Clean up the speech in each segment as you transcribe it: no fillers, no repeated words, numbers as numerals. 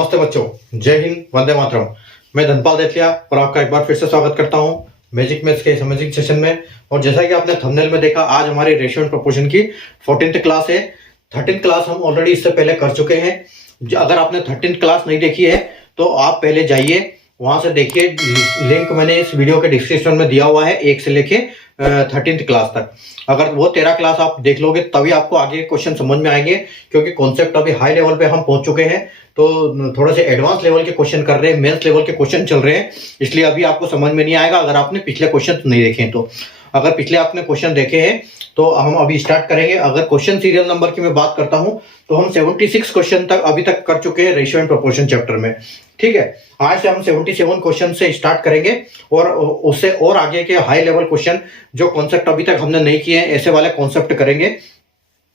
नमस्ते बच्चों, जय हिंद, वंदे मातरम। मैं धनपाल देथिया और आपका एक बार फिर से स्वागत करता हूं मैजिक मैथ्स के मैजिक सेशन में। और जैसा कि आपने थंबनेल में देखा, आज हमारी रेशियो एंड प्रोपोर्शन की 14th क्लास है। 13th क्लास हम ऑलरेडी इससे पहले कर चुके हैं। अगर आपने 13th क्लास नहीं देखी है तो आप पहले जाइए, वहां से देखिए। लिंक मैंने इस वीडियो के डिस्क्रिप्शन में दिया हुआ है, 1 से लेके 13th क्लास तक। अगर वो 13 क्लास आप देख लोगे तभी आपको आगे क्वेश्चन समझ में आएंगे, क्योंकि कॉन्सेप्ट अभी हाई लेवल पे हम पहुंच चुके हैं, तो थोड़े से एडवांस लेवल के क्वेश्चन कर रहे हैं, मेंस लेवल के क्वेश्चन चल रहे हैं, इसलिए अभी आपको समझ में नहीं आएगा अगर आपने पिछले क्वेश्चन नहीं देखे हैं तो। अगर पिछले आपने क्वेश्चन देखे हैं तो हम अभी स्टार्ट करेंगे। अगर क्वेश्चन सीरियल नंबर की मैं बात करता हूं तो हम 76 क्वेश्चन तक अभी तक कर चुके हैं रेशियो एंड प्रोपोर्शन चैप्टर में। ठीक है, आज से हम 77 क्वेश्चन से स्टार्ट करेंगे और उससे और आगे के हाई लेवल क्वेश्चन जो कॉन्सेप्ट अभी तक हमने नहीं किए हैं, ऐसे वाले कॉन्सेप्ट करेंगे।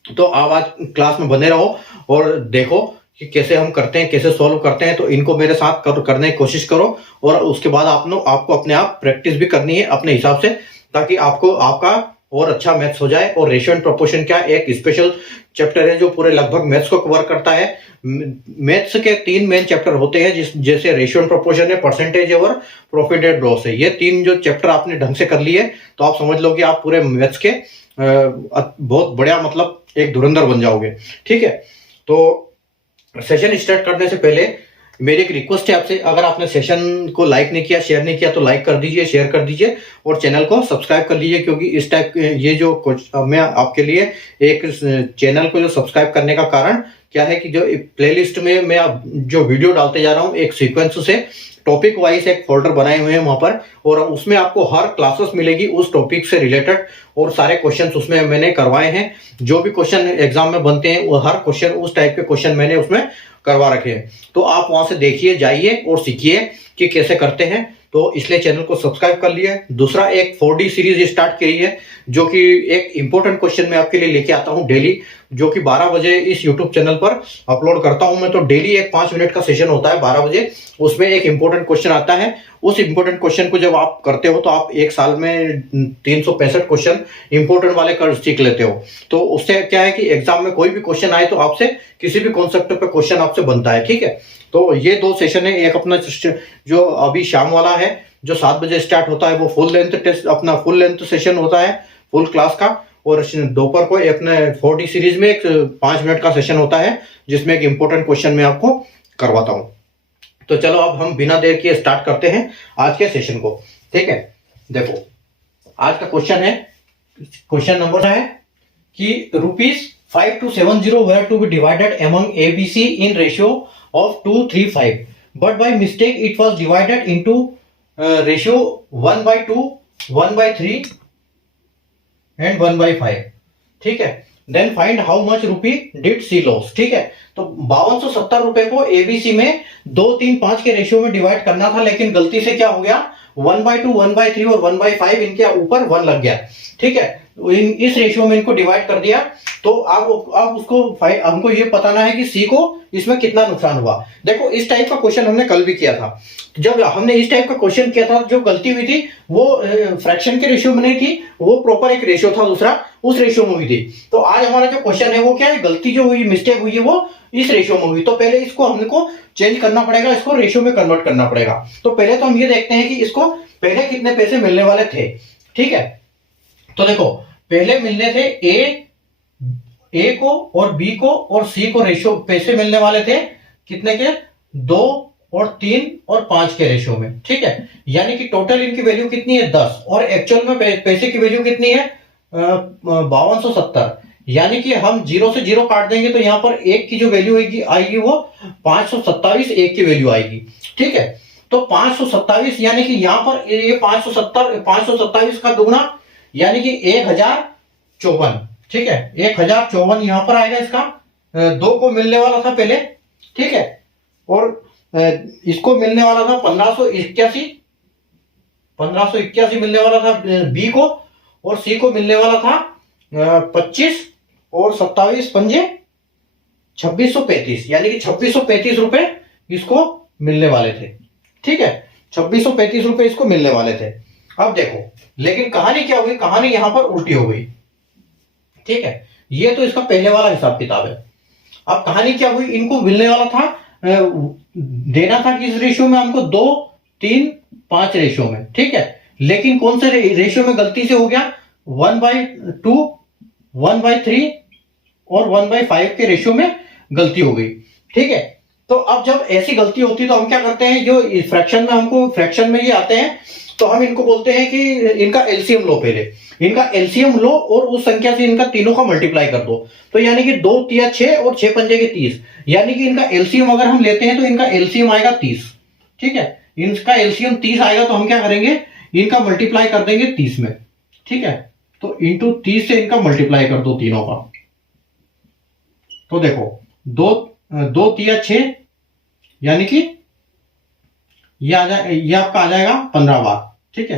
तो आप आज क्लास में बने रहो और देखो कि कैसे हम करते हैं, कैसे सॉल्व करते हैं। तो इनको मेरे साथ करने की कोशिश करो और उसके बाद आपको अपने आप प्रैक्टिस भी करनी है अपने हिसाब से, ताकि आपका और अच्छा मैथ्स हो जाए। और रेशियो एंड प्रोपोर्शन क्या एक स्पेशल चैप्टर है जो पूरे लगभग मैथ्स को कवर करता है। मैथ्स के 3 मेन चैप्टर होते हैं, जैसे रेशियो एंड प्रोपोर्शन है, परसेंटेज है और प्रॉफिट एंड लॉस है। ये 3 जो चैप्टर आपने ढंग से कर लिए तो आप समझ लो कि आप पूरे मैथ्स के बहुत बढ़िया, मतलब एक धुरंधर बन जाओगे। ठीक है, तो सेशन स्टार्ट करने से पहले मेरी एक रिक्वेस्ट है आपसे, अगर आपने सेशन को लाइक नहीं किया, शेयर नहीं किया तो लाइक कर दीजिए, शेयर कर दीजिए और चैनल को सब्सक्राइब कर लीजिए। क्योंकि इस टाइप ये जो मैं आपके लिए एक चैनल को जो सब्सक्राइब करने का कारण क्या है कि जो प्लेलिस्ट में मैं जो वीडियो डालते जा रहा हूँ एक सीक्वेंस से, टॉपिक वाइज एक फोल्डर बनाए हुए हैं वहां पर, और उसमें आपको हर क्लासेस मिलेगी उस टॉपिक से रिलेटेड, और सारे क्वेश्चन उसमें मैंने करवाए हैं। जो भी क्वेश्चन एग्जाम में बनते हैं वो हर क्वेश्चन उस टाइप के क्वेश्चन मैंने उसमें करवा रखे हैं। तो आप वहां से देखिए, जाइए और सीखिए कि कैसे करते हैं। तो इसलिए चैनल को सब्सक्राइब कर लिए। दूसरा, एक 4D सीरीज स्टार्ट की है, जो कि एक इंपॉर्टेंट क्वेश्चन मैं आपके लिए लेके आता हूं डेली, जो कि 12 बजे इस यूट्यूब चैनल पर अपलोड करता हूं मैं। तो डेली एक 5 मिनट का सेशन होता है 12 बजे, उसमें एक इंपॉर्टेंट क्वेश्चन आता है। उस इंपॉर्टेंट क्वेश्चन को जब आप करते हो तो आप एक साल में 365 क्वेश्चन इंपॉर्टेंट वाले कर सीख लेते हो। तो उससे क्या है कि एग्जाम में कोई भी क्वेश्चन आए तो आपसे किसी भी कॉन्सेप्ट पे क्वेश्चन आपसे बनता है। ठीक है, तो ये 2 सेशन है। एक अपना जो अभी शाम वाला है जो 7 बजे स्टार्ट होता है, वो फुल लेंथ टेस्ट, अपना फुल लेंथ सेशन होता है फुल क्लास का। और दोपहर को अपने 4D सीरीज में एक 5 मिनट का सेशन होता है, जिसमें एक इंपॉर्टेंट क्वेश्चन मैं आपको करवाता हूं। तो चलो अब हम बिना देर किए स्टार्ट करते हैं आज के सेशन को। ठीक है, देखो आज का क्वेश्चन है, क्वेश्चन नंबर है कि ₹5270 were to be divided among ABC in ratio of 2:3:5, but by mistake it was divided into ratio 1/2, 1/3 and 1/5। ठीक है, then find how much rupee did C loss. ठीक है, तो 5270 रुपए को एबीसी में 2, 3, 5 के रेशियो में डिवाइड करना था, लेकिन गलती से क्या हो गया, 1/2, 1/3 और 1/5 इनके ऊपर 1 लग गया। ठीक है, इस रेशियो में इनको डिवाइड कर दिया। तो अब उसको हमको ये बताना है कि सी को इसमें कितना नुकसान हुआ। देखो इस टाइप का क्वेश्चन हमने कल भी किया था। जब हमने इस टाइप का क्वेश्चन किया था, जो गलती हुई थी वो फ्रैक्शन के रेशियो में नहीं थी, वो प्रॉपर एक रेशियो था दूसरा, उस रेशियो में हुई थी। तो आज हमारा जो क्वेश्चन है वो क्या है, गलती जो हुई, मिस्टेक हुई है वो इस रेशियो में हुई। तो पहले इसको हमको चेंज करना पड़ेगा, इसको रेशियो में कन्वर्ट करना पड़ेगा। तो पहले तो हम ये देखते हैं कि इसको पहले कितने पैसे मिलने वाले थे। ठीक है, तो देखो पहले मिलने थे ए को और बी को और सी को रेशियो पैसे मिलने वाले थे कितने के, 2 और 3 और 5 के रेशियो में। ठीक है, यानी कि टोटल इनकी वैल्यू कितनी है, 10, और एक्चुअल में पैसे की वैल्यू कितनी है, 5270। यानी कि हम 0 से 0 काट देंगे तो यहां पर 1 की जो वैल्यू आएगी वो 527 1 की वैल्यू आएगी। ठीक है, तो 527 यानी कि यहां पर ये 527 का दुगना यानी कि 1054। ठीक है, 1054 यहां पर आएगा इसका। 2 को मिलने वाला था पहले। ठीक है, और इसको मिलने वाला था 1581 मिलने वाला था बी को, और सी को मिलने वाला था 25 और 27 पंजे 2635, यानी कि 2635 रुपए इसको मिलने वाले थे। ठीक है, 2635 रुपए इसको मिलने वाले थे। अब देखो लेकिन कहानी क्या हुई, कहानी यहां पर उल्टी हो गई। ठीक है, ये तो इसका पहले वाला हिसाब किताब है। अब कहानी क्या हुई, इनको मिलने वाला था देना था किस रेशियो में हमको, 2 3 5 रेशियो में, ठीक है। लेकिन कौन से रेशियो में गलती से हो गया, 1/2 1/3 और 1/5 के रेशियो में गलती हो गई, ठीक है। तो अब जब ऐसी गलती होती है तो हम क्या करते हैं, जो फ्रैक्शन में हमको फ्रैक्शन में ये आते हैं तो हम इनको बोलते हैं कि इनका एलसीएम लो, पहले इनका एलसीएम लो और उस संख्या से इनका तीनों का मल्टीप्लाई कर दो। तो यानी कि 2 तिया 6 और 6 पंजे के 30, यानी कि इनका एलसीएम अगर हम लेते हैं तो इनका एलसीएम आएगा 30, ठीक है। इनका एलसीएम 30 आएगा तो हम क्या करेंगे, इनका मल्टीप्लाई कर देंगे 30 में, ठीक है। तो इंटू 30 से इनका मल्टीप्लाई कर दो तीनों का। तो देखो 2 तिया 6, यानी कि ये आपका आ जाएगा 15 बार, ठीक है।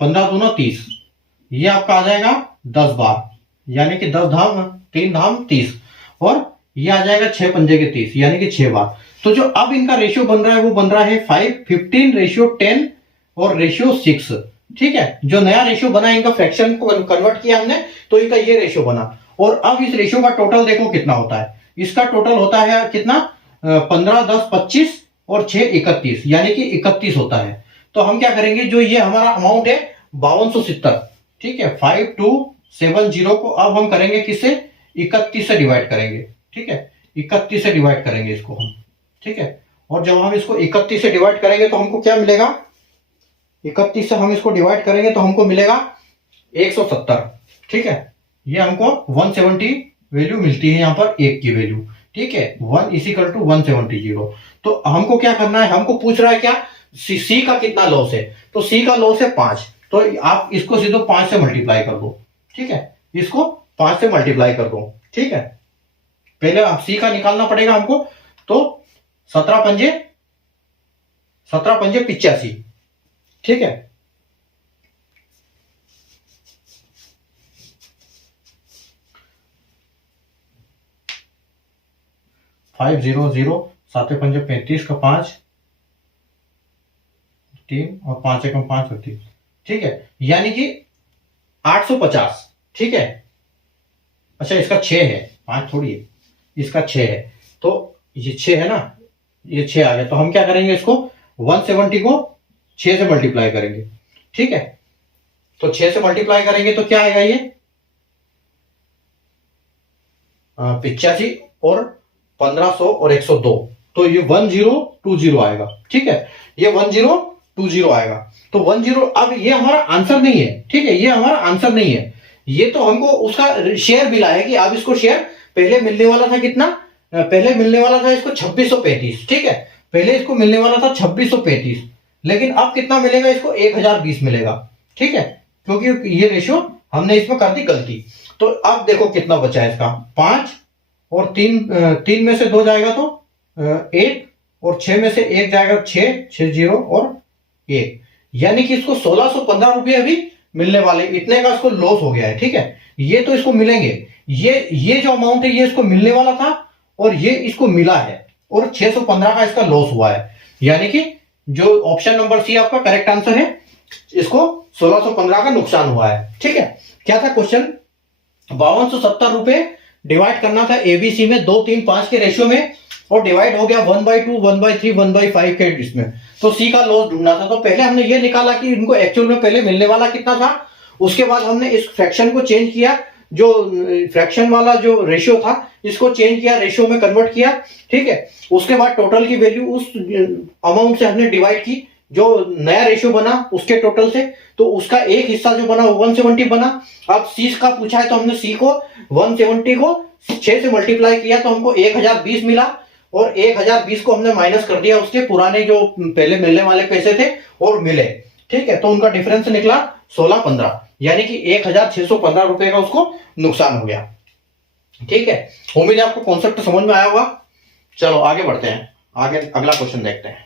15 दूना 30, ये आपका आ जाएगा 10 बार, यानी कि 10 धाम 3 धाम 30, और ये आ जाएगा 6 पंजे के 30, यानी कि 6 बार। तो जो अब इनका रेशियो बन रहा है वो बन रहा है 5:15:10 और रेशियो 6, ठीक है। जो नया रेशियो बना इनका फ्रैक्शन को कन्वर्ट किया हमने तो इनका ये रेशियो बना। और अब इस रेशियो का टोटल देखो कितना होता है, इसका टोटल होता है कितना, 15 10 25 और 6 31, यानी कि 31 होता है। तो हम क्या करेंगे, जो ये हमारा अमाउंट है 5270, ठीक है। 5270 को अब हम करेंगे किससे, 31 से डिवाइड करेंगे, ठीक है। 31 से डिवाइड करेंगे इसको हम, ठीक है। और जब हम इसको 31 से डिवाइड करेंगे तो हमको क्या मिलेगा, 31 से हम इसको डिवाइड करेंगे तो हमको मिलेगा 170, ठीक है। ये हमको 170 वैल्यू मिलती है यहाँ पर, 1 की वैल्यू, ठीक है। 1 = 170। तो हमको क्या करना है, हमको पूछ रहा है क्या, सी का कितना लॉस है, तो सी का लॉस है 5। तो आप इसको सीधे 5 से मल्टीप्लाई कर दो, ठीक है। इसको 5 से मल्टीप्लाई कर दो, ठीक है। पहले आप सी का निकालना पड़ेगा हमको। तो 17 पंजे 85, ठीक है। 500, 7 पंजे 35 का 5 3 और 5 एकम 5 होती, ठीक है। यानी कि 850, ठीक है। अच्छा इसका 6 है, 5 थोड़ी है, इसका 6 है। तो ये 6 है ना, ये 6 आ गया। तो हम क्या करेंगे, इसको 170 को 6 से मल्टीप्लाई करेंगे, ठीक है। तो 6 से मल्टीप्लाई करेंगे तो क्या आएगा, ये 85 और 1500 और 102, तो ये 1020 आएगा, ठीक है। ये 1020 आएगा। तो 10, अब ये हमारा आंसर नहीं है, ठीक है। ये हमारा आंसर नहीं है, ये तो हमको उसका शेयर मिला है कि अब इसको शेयर पहले मिलने वाला था कितना, पहले मिलने वाला था इसको 2635, ठीक है। पहले इसको मिलने वाला था 2635, लेकिन अब कितना मिलेगा इसको, 1020 मिलेगा, ठीक है। क्योंकि ये रेशियो हमने इसमें कर दी गलती। तो अब देखो कितना बचा है इसका, 5 और 3 में से 2 जाएगा तो 8, और 6 में से 1 जाएगा 6, 60 और 1, यानी कि इसको 1615 रुपये अभी मिलने वाले, इतने का इसको लॉस हो गया है, ठीक है। ये तो इसको मिलेंगे, ये जो अमाउंट है ये इसको मिलने वाला था और ये इसको मिला है, और 615 का इसका लॉस हुआ है। यानी कि जो ऑप्शन नंबर सी आपका करेक्ट आंसर है, इसको 1615 का नुकसान हुआ है, ठीक है। क्या था क्वेश्चन, 5270 रुपए डिवाइड करना था एबीसी में 2 3 5 के रेशियो में, और डिवाइड हो गया 1/2 1/3 1/5 के इसमें। तो सी का लॉस ढूंढना था। तो पहले हमने ये निकाला कि इनको एक्चुअल में पहले मिलने वाला कितना था, उसके बाद हमने इस फ्रैक्शन को चेंज किया, जो फ्रैक्शन वाला जो रेशियो था इसको चेंज किया, रेशियो में कन्वर्ट किया, ठीक है। उसके बाद टोटल की वैल्यू उस अमाउंट से हमने डिवाइड की, जो नया रेशियो बना उसके टोटल से, तो उसका एक हिस्सा जो बना वो 170 बना। अब सी का पूछा है तो हमने सी को 170 को 6 से मल्टीप्लाई किया तो हमको 1020 मिला, और 1020 को हमने माइनस कर दिया उसके पुराने जो पहले मिलने वाले पैसे थे और मिले, ठीक है। तो उनका डिफरेंस निकला 1615, यानी कि 1615 रुपए का उसको नुकसान हो गया, ठीक है। उम्मीद है आपको कॉन्सेप्ट समझ में आया होगा। चलो आगे बढ़ते हैं, आगे अगला क्वेश्चन देखते हैं।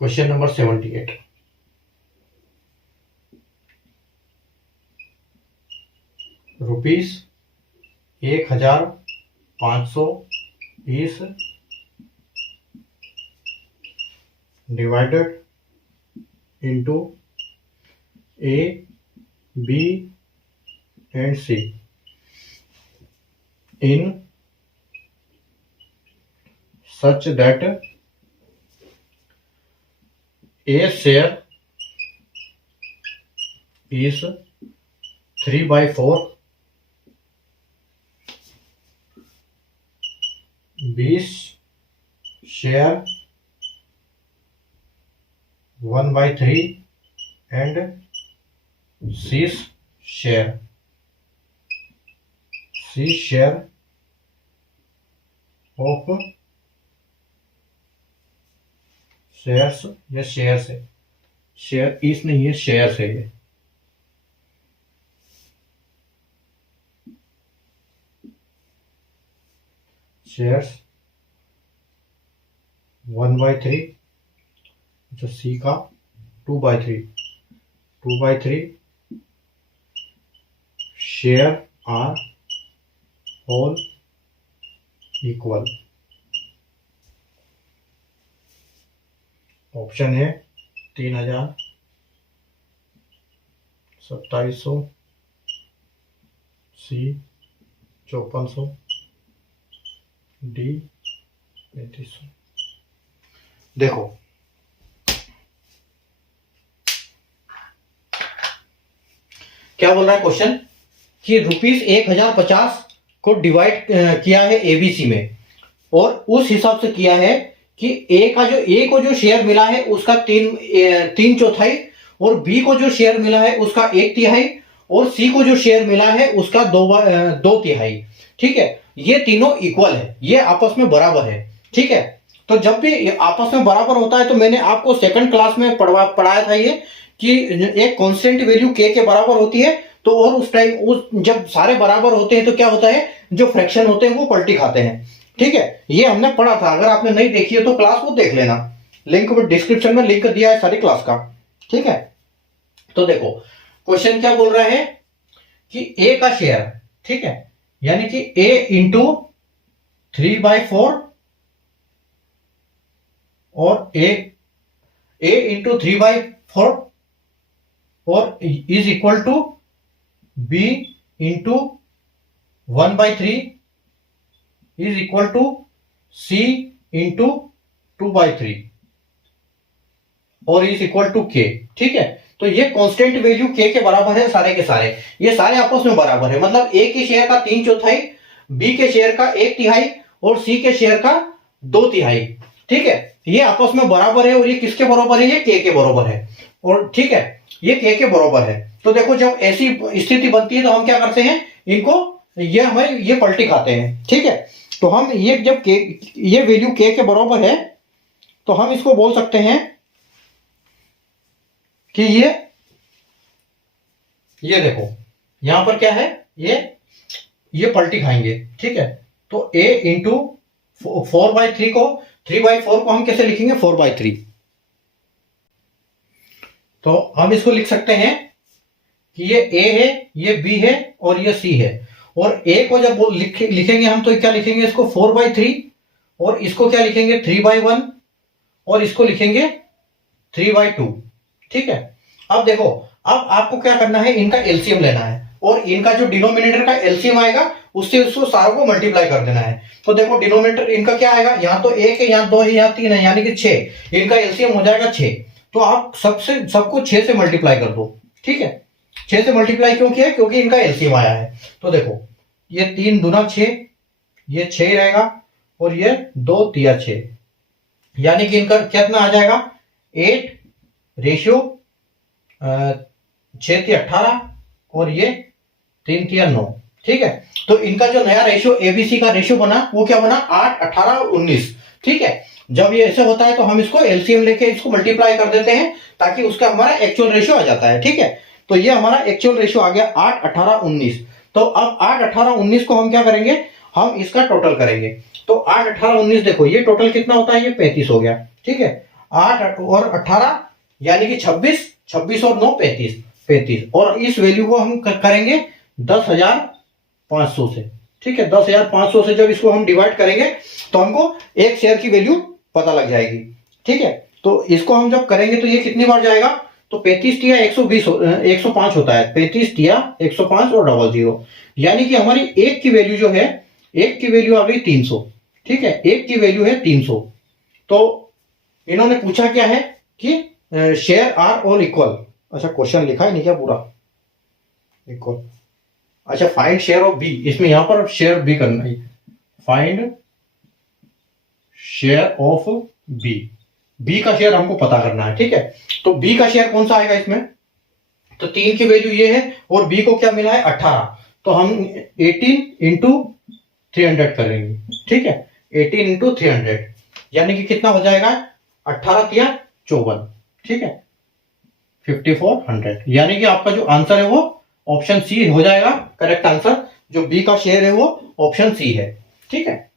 Question number 78, rupees 1520 divided into A, B and C in such that A share is 3/4, B share 1/3 and C share of shares, या शेयर से, शेयर इस नहीं है, शेयर से ये शेयर्स 1/3, अच्छा सी का 2/3 share are whole equal. Option है 3000, 2700, सी 5400, डी 3500। देखो क्या बोल रहा है क्वेश्चन कि ₹1050 को डिवाइड किया है एबीसी में, और उस हिसाब से किया है कि ए को जो शेयर मिला है उसका 3/4, और बी को जो शेयर मिला है उसका 1/3, और सी को जो शेयर मिला है उसका 2/3। ठीक है, ये तीनों इक्वल है, ये आपस में बराबर है। ठीक है, तो जब भी आपस में बराबर होता है तो मैंने आपको सेकंड क्लास में पढ़ाया था ये कि एक कांस्टेंट वैल्यू के बराबर होती है, तो और उस टाइम जब सारे बराबर होते हैं तो क्या होता है, जो फ्रैक्शन होते हैं वो पलटी खाते हैं। ठीक है, ये हमने पढ़ा था, अगर आपने नहीं देखी है तो क्लास को देख लेना, लिंक डिस्क्रिप्शन में लिंक दिया है सारी क्लास का। ठीक है, तो देखो क्वेश्चन क्या बोल रहा है कि ए का शेयर, ठीक है, यानी कि ए इंटू 3/4 और ए इंटू 3/4 और is equal to B into 1/3 is equal to C into 2/3 और इज इक्वल टू के। ठीक है, तो ये कांस्टेंट वैल्यू के बराबर है सारे के सारे, ये सारे आपस में बराबर है, मतलब ए के शेयर का 3/4, बी के शेयर का 1/3 और सी के शेयर का 2/3। ठीक है, ये आपस में बराबर है, और ये किसके बराबर है, ये के बराबर है, और ठीक है ये के बराबर है। तो देखो जब ऐसी स्थिति बनती है तो हम क्या करते हैं, इनको ये पलटी खाते हैं। ठीक है, तो हम ये जब ये वैल्यू के बराबर है तो हम इसको बोल सकते हैं कि ये देखो यहां पर क्या है, ये पलटी खाएंगे। ठीक है, तो a इंटू 4/3 को 3/4 को हम कैसे लिखेंगे, 4/3। तो हम इसको लिख सकते हैं कि ये a है, ये b है और ये c है, और a को जब लिखेंगे हम तो क्या लिखेंगे, इसको 4/3, और इसको क्या लिखेंगे 3/1, और इसको लिखेंगे 3/2। ठीक है, अब देखो अब आपको क्या करना है, इनका एलसीएम लेना है, और इनका जो डिनोमिनेटर का एलसीएम आएगा उससे उसको सारों को मल्टीप्लाई कर देना है। तो देखो डिनोमिनेटर इनका क्या आएगा, यहाँ तो 1 है, यहाँ 2 है, यहाँ 3 है, यानी कि 6, इनका एलसीएम हो जाएगा 6। तो आप सबको 6 से मल्टीप्लाई कर दो। ठीक है, 6 से मल्टीप्लाई क्यों किया, क्योंकि इनका एलसीएम आया है। तो देखो ये 3 दूना 6, ये 6 रहेगा, और ये 2 तिया 6, यानी कि इनका कितना आ जाएगा 8 रेशियो 6 तिया 18, और ये 3 तिया 9। ठीक है, तो इनका जो नया रेशियो एबीसी का रेशियो बना वो क्या बना, 8, 18 और 19। ठीक है, जब ये ऐसे होता है तो हम इसको एलसीएम लेके इसको मल्टीप्लाई कर देते हैं, ताकि उसका हमारा एक्चुअल रेशियो आ जाता है। ठीक है, तो ये हमारा एक्चुअल रेशियो आ गया 8, 18, 19। तो अब 8, 18, 19 को हम क्या करेंगे, हम इसका टोटल करेंगे। तो 8, 18, 19 देखो ये टोटल कितना होता है, ये 35 हो गया। ठीक है, 8 और 18 यानी कि 26, 26 और 9 35, और इस वैल्यू को हम करेंगे 10,500 से। ठीक है, 10,500 से जब इसको हम डिवाइड करेंगे तो हमको एक शेयर की वैल्यू पता लग जाएगी। ठीक है, तो इसको हम जब करेंगे तो ये कितनी बार जाएगा, तो 35 टिया 105 होता है, 35 टिया 105 और डबल जीरो, यानी कि हमारी एक की वैल्यू जो है, एक की वैल्यू आ गई 300। ठीक है, एक की वैल्यू है 300। तो इन्होंने पूछा क्या है कि शेयर आर ऑल इक्वल। अच्छा, क्वेश्चन लिखा है नहीं क्या पूरा, इक्वल। अच्छा, फाइंड शेयर ऑफ बी, इसमें यहां पर शेयर बी करना है, find share of B, B का शेयर हमको पता करना है। ठीक है, तो बी का शेयर कौन सा आएगा इसमें, तो 3 की वैल्यू ये है और बी को क्या मिला है 18, तो हम 18 इंटू 300 करेंगे। ठीक है, 18 इंटू 300 यानी कि कितना हो जाएगा, 18 या 54। ठीक है, 5400, यानी कि आपका जो आंसर है वो ऑप्शन सी हो जाएगा करेक्ट आंसर। जो बी का शेयर है वो ऑप्शन सी है। ठीक है,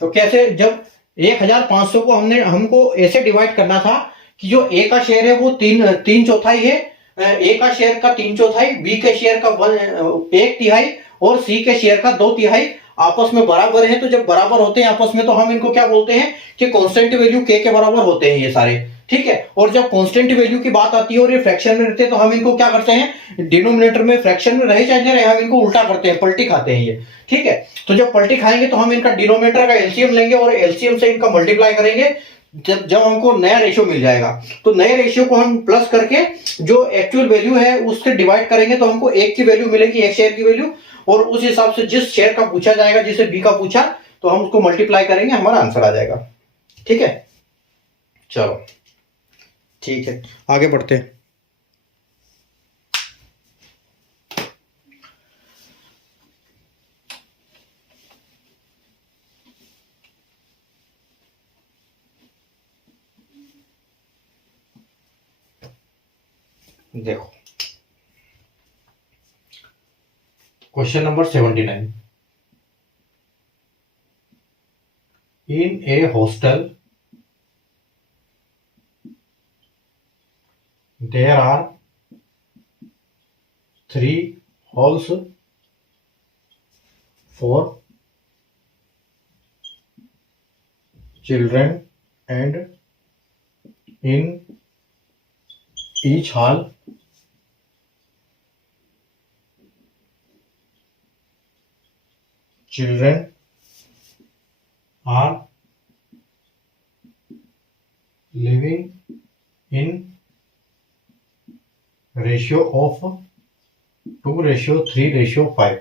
तो कैसे, जब 1500 को हमको ऐसे डिवाइड करना था कि जो ए का शेयर है वो तीन चौथाई है, ए का शेयर का 3/4, बी के शेयर का 1/3 और सी के शेयर का 2/3 आपस में बराबर है। तो जब बराबर होते हैं आपस में तो हम इनको क्या बोलते हैं कि कांस्टेंट वैल्यू के बराबर होते हैं ये सारे। ठीक है, और जब कांस्टेंट वैल्यू की बात आती है और ये फ्रैक्शन में रहते हैं तो हम इनको क्या करते हैं, डिनोमिनेटर में फ्रैक्शन में रहे चाहे रहे, हम इनको उल्टा करते हैं, पलटी खाते हैं ये। ठीक है, तो जब पलटी खाएंगे तो हम इनका डिनोमिनेटर का एलसीएम लेंगे और एलसीएम से इनका मल्टीप्लाई करेंगे। जब हमको नया रेशियो मिल जाएगा तो नए रेशियो को हम प्लस करके जो एक्चुअल वैल्यू है उससे डिवाइड करेंगे तो हमको एक की वैल्यू मिलेगी, एक शेयर की वैल्यू, और उस हिसाब से जिस शेयर का पूछा जाएगा, जिसे बी का पूछा, तो हम उसको मल्टीप्लाई करेंगे, हमारा आंसर आ जाएगा। ठीक है, चलो ठीक है, आगे बढ़ते हैं। देखो question number 79, in A hostel there are 3 halls for children and in each hall children are living in ratio of 2:3:5.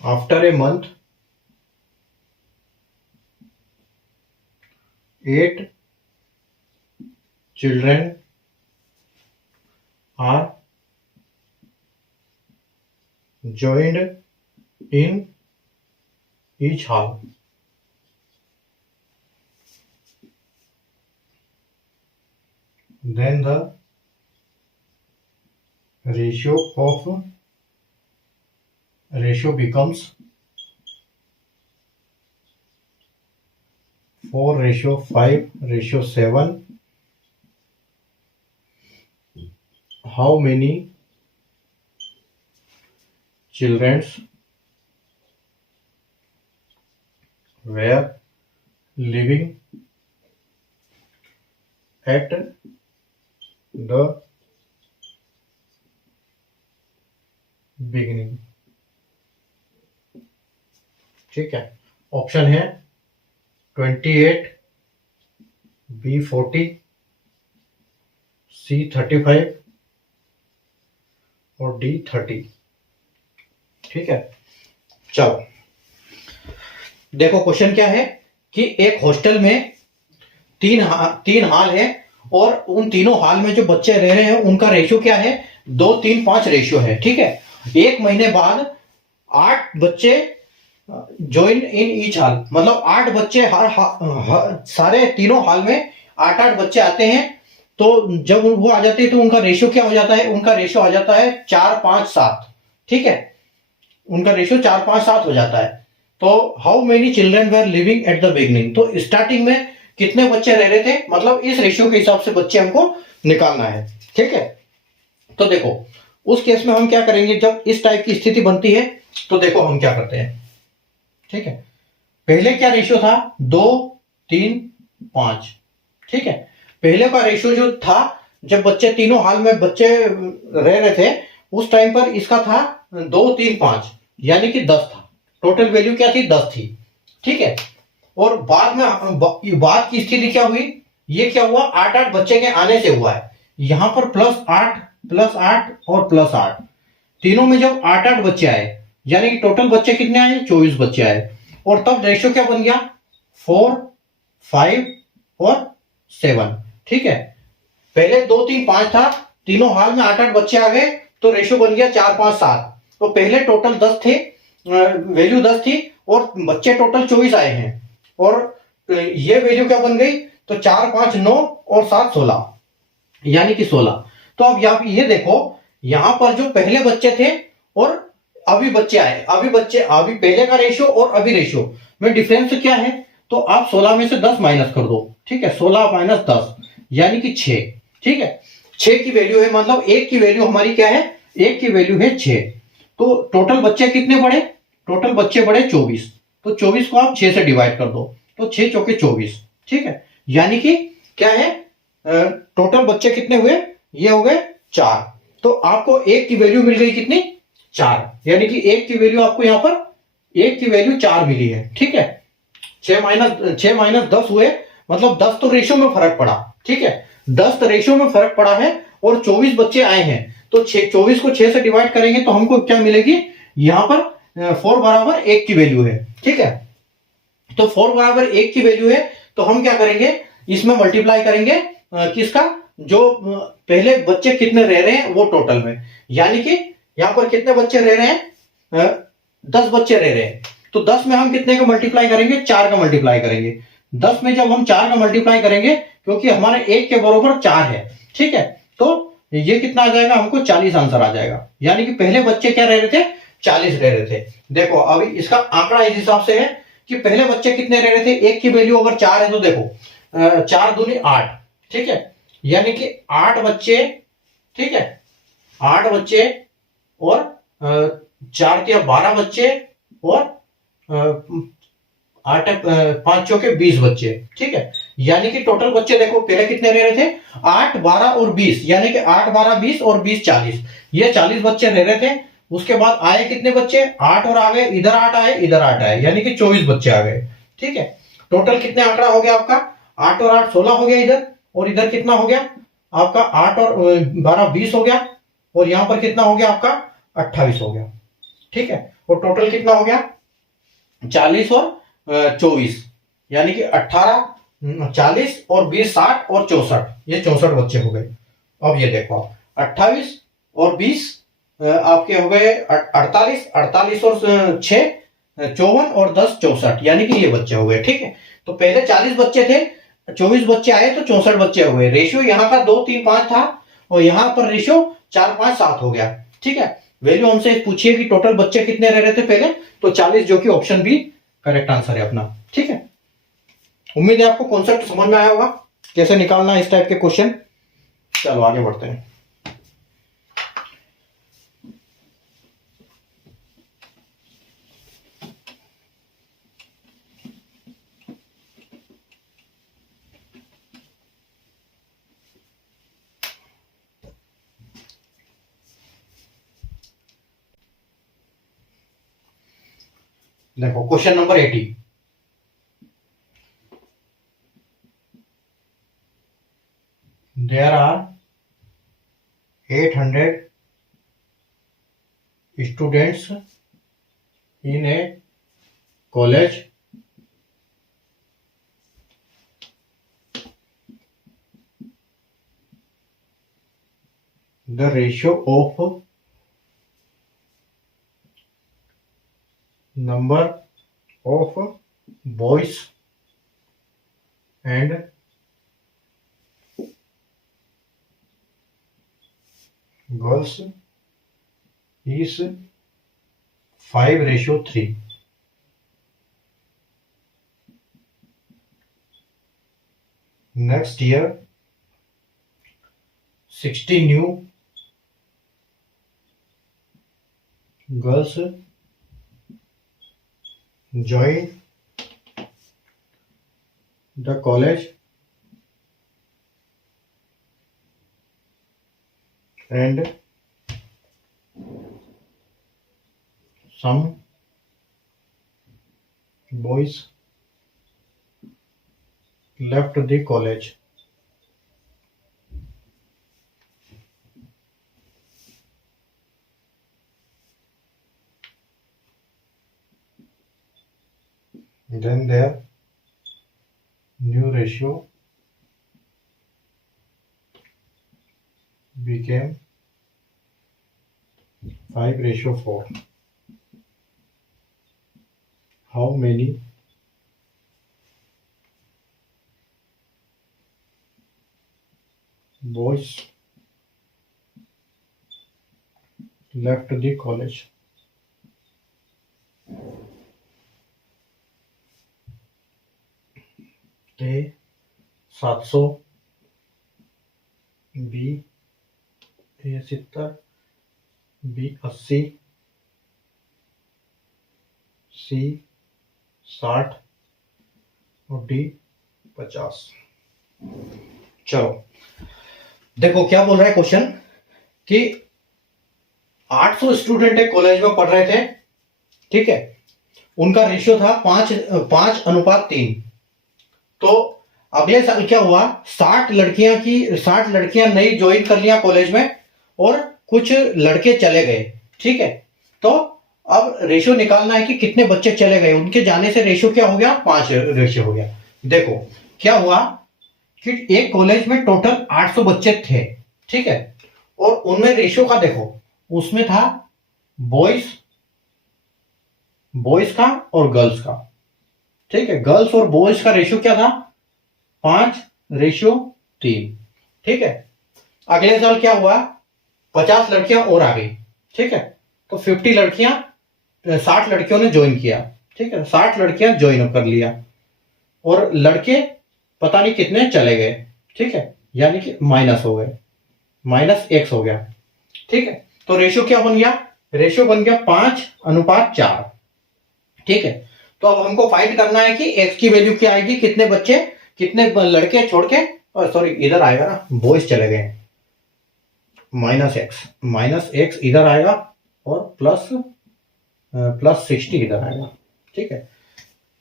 After a month, 8 children are joined in each hall. Then the ratio becomes 4:5:7. How many children were living at the beginning? ठीक है, option है 28, B 40, C 35 और D 30। ठीक है, चलो देखो question क्या है कि एक हॉस्टल में तीन हाल है और उन तीनों हाल में जो बच्चे रह रहे हैं उनका रेशियो क्या है, 2:3:5 रेशियो है। ठीक है, एक महीने बाद 8 बच्चे ज्वाइन इन ईच हाल, मतलब 8 बच्चे सारे तीनों हाल में 8 बच्चे आते हैं। तो जब वो आ जाते हैं तो उनका रेशियो क्या हो जाता है, उनका रेशियो आ जाता है 4:5:7। ठीक है, उनका रेशियो 4:5:7 हो जाता है। तो how many children were living at the beginning, तो स्टार्टिंग में कितने बच्चे रह रहे थे, मतलब इस रेशियो के हिसाब से बच्चे हमको निकालना है। ठीक है, तो देखो उस केस में हम क्या करेंगे, जब इस टाइप की स्थिति बनती है तो देखो हम क्या करते हैं। ठीक है, पहले क्या रेशियो था, 2, 3, 5। ठीक है, पहले का रेशियो जो था, जब बच्चे तीनों हाल में बच्चे रह रहे थे, उस टाइम पर इसका था 2, 3, 5, यानी कि 10 था। टोटल वैल्यू क्या थी, 10 थी। ठीक है, और बाद में बाद की स्थिति क्या हुई, ये क्या हुआ, 8-8 बच्चे के आने से हुआ है। यहां पर +8 +8 और +8, तीनों में जब 8-8 बच्चे आए, यानी कि टोटल बच्चे कितने आए, 24 बच्चे आए। और तब रेशियो क्या बन गया, 4, 5 और 7। ठीक है, पहले 2, 3, 5 था, तीनों हाल में 8-8 बच्चे आ गए, तो रेशियो बन गया 4, 5, 7। तो पहले टोटल 10 थे, वैल्यू 10 थी, और बच्चे टोटल 24 आए हैं, और ये वैल्यू क्या बन गई, तो 4, 5, 9 और 7, 16, यानी कि 16। तो अब यहाँ ये देखो, यहां पर जो पहले बच्चे थे और अभी बच्चे आए, अभी पहले का रेशियो और अभी रेशियो में डिफरेंस क्या है, तो आप 16 में से 10 माइनस कर दो। ठीक है, 16 - 10 यानी कि 6। ठीक है, 6 की वैल्यू है, मतलब एक की वैल्यू हमारी क्या है, एक की वैल्यू है 6। तो टोटल बच्चे कितने बढ़े, टोटल बच्चे बढ़े 24। तो 24 को आप 6 से डिवाइड कर दो, तो 6 चौके 24। ठीक है, यानी कि क्या है, टोटल बच्चे कितने हुए, ये हो गए 4। तो आपको एक की वैल्यू मिल गई कितनी, 4, यानी कि एक की वैल्यू आपको यहां पर एक की वैल्यू 4 मिली है। ठीक है, 6 - 10 हुए, मतलब 10 तो रेशियो में फर्क पड़ा। ठीक है, 10 तो रेशियो में फर्क पड़ा है, और 24 बच्चे आए हैं, तो 24 को 6 से डिवाइड करेंगे तो हमको क्या मिलेगी, यहां पर 4 बराबर 1 की वैल्यू है। ठीक है, तो 4 बराबर 1 की वैल्यू है, तो हम क्या करेंगे, इसमें मल्टीप्लाई करेंगे किसका, जो पहले बच्चे कितने रह रहे हैं वो टोटल में, यानी कि यहां पर कितने बच्चे रह रहे हैं, 10 बच्चे रह रहे हैं। तो 10 में हम कितने का मल्टीप्लाई करेंगे, 4 का मल्टीप्लाई करेंगे। 10 में जब हम 4 का मल्टीप्लाई करेंगे, क्योंकि हमारे 1 के बराबर 4 है। ठीक है, तो ये कितना आ जाएगा, हमको 40 आंसर आ जाएगा, यानी कि पहले बच्चे क्या रह रहे थे, 40 रह रहे थे। देखो अभी इसका आंकड़ा इस हिसाब से है कि पहले बच्चे कितने रह रहे थे, एक की वैल्यू अगर 4 है, तो देखो 4 दूनी 8। ठीक है, यानी कि 8 बच्चे। ठीक है, 8 बच्चे, और 4 के 12 बच्चे, और 8 5 चौके 20 बच्चे। ठीक है, यानी कि टोटल बच्चे देखो पहले कितने रह रहे थे, 8, 12 और 20, यानी कि 8, 12, 20 और 20, 40। ये 40 बच्चे रह रहे थे। उसके बाद आए कितने बच्चे, 8 और आ गए, इधर 8 आए, इधर 8 आए, यानी कि 24 बच्चे आ गए। ठीक है, टोटल कितने आंकड़ा हो गया आपका, 8 और 8 16 हो गया इधर, और इधर कितना हो गया आपका, 8 और 12 20 हो गया, और यहां पर कितना हो गया आपका, 28 हो गया। ठीक है, और टोटल कितना हो गया, 40 और 24, यानी कि 18, 40 और 20 60 और 64, ये 64 बच्चे हो गए। अब ये देखो, 28 और 20 आपके हो गए 48, 48 और 6 54, और 10 64, यानी कि ये बच्चे हो गए। ठीक है, तो पहले 40 बच्चे थे, 24 बच्चे आए, तो 64 बच्चे हुए। रेशियो यहाँ का 2, 3, 5 था, और यहाँ पर रेशियो 4, 5, 7 हो गया। ठीक है, वैल्यू हमसे पूछिए कि टोटल बच्चे कितने रह रहे थे पहले, तो 40, जो कि ऑप्शन बी करेक्ट आंसर है अपना। ठीक है, उम्मीद है आपको कॉन्सेप्ट समझ में आया होगा, कैसे निकालना है इस टाइप के क्वेश्चन। चलो आगे बढ़ते हैं। देखो question number 80। There are 800 students in a college. The ratio of number of boys and girls is 5:3. Next year 60 new girls join the college and some boys left the college. Then their new ratio became 5:4. How many boys left the college? A 700, B 70, B 80, C 60 और D 50। चलो देखो क्या बोल रहा है question कि 800 student एक college में पढ़ रहे थे, ठीक है। उनका रेशियो था 5:3। तो अगले साल क्या हुआ, 60 लड़कियां नई ज्वाइन कर लिया कॉलेज में और कुछ लड़के चले गए, ठीक है। तो अब रेशियो निकालना है कि कितने बच्चे चले गए, उनके जाने से रेशियो क्या हो गया, 5 रेशियो हो गया। देखो क्या हुआ कि एक कॉलेज में टोटल 800 बच्चे थे, ठीक है। और उनमें रेशियो का देखो, उसमें था बॉयज का और गर्ल्स का, ठीक है। गर्ल्स और बॉयज का रेशियो क्या था, 5:3, ठीक है। अगले साल क्या हुआ, 50 लड़कियां और आ गई, ठीक है। तो 60 लड़कियों ने ज्वाइन किया, ठीक है। 60 लड़कियां ज्वाइन कर लिया और लड़के पता नहीं कितने चले गए, ठीक है। यानी कि माइनस हो गए, -x हो गया, ठीक है। तो रेशियो क्या बन गया, रेशियो बन गया 5:4, ठीक है। तो अब हमको फाइंड करना है कि x की वैल्यू क्या आएगी, कितने लड़के छोड़ के, सॉरी इधर आएगा ना, बॉयज चले गए, -x इधर आएगा और प्लस 60 इधर आएगा, ठीक है।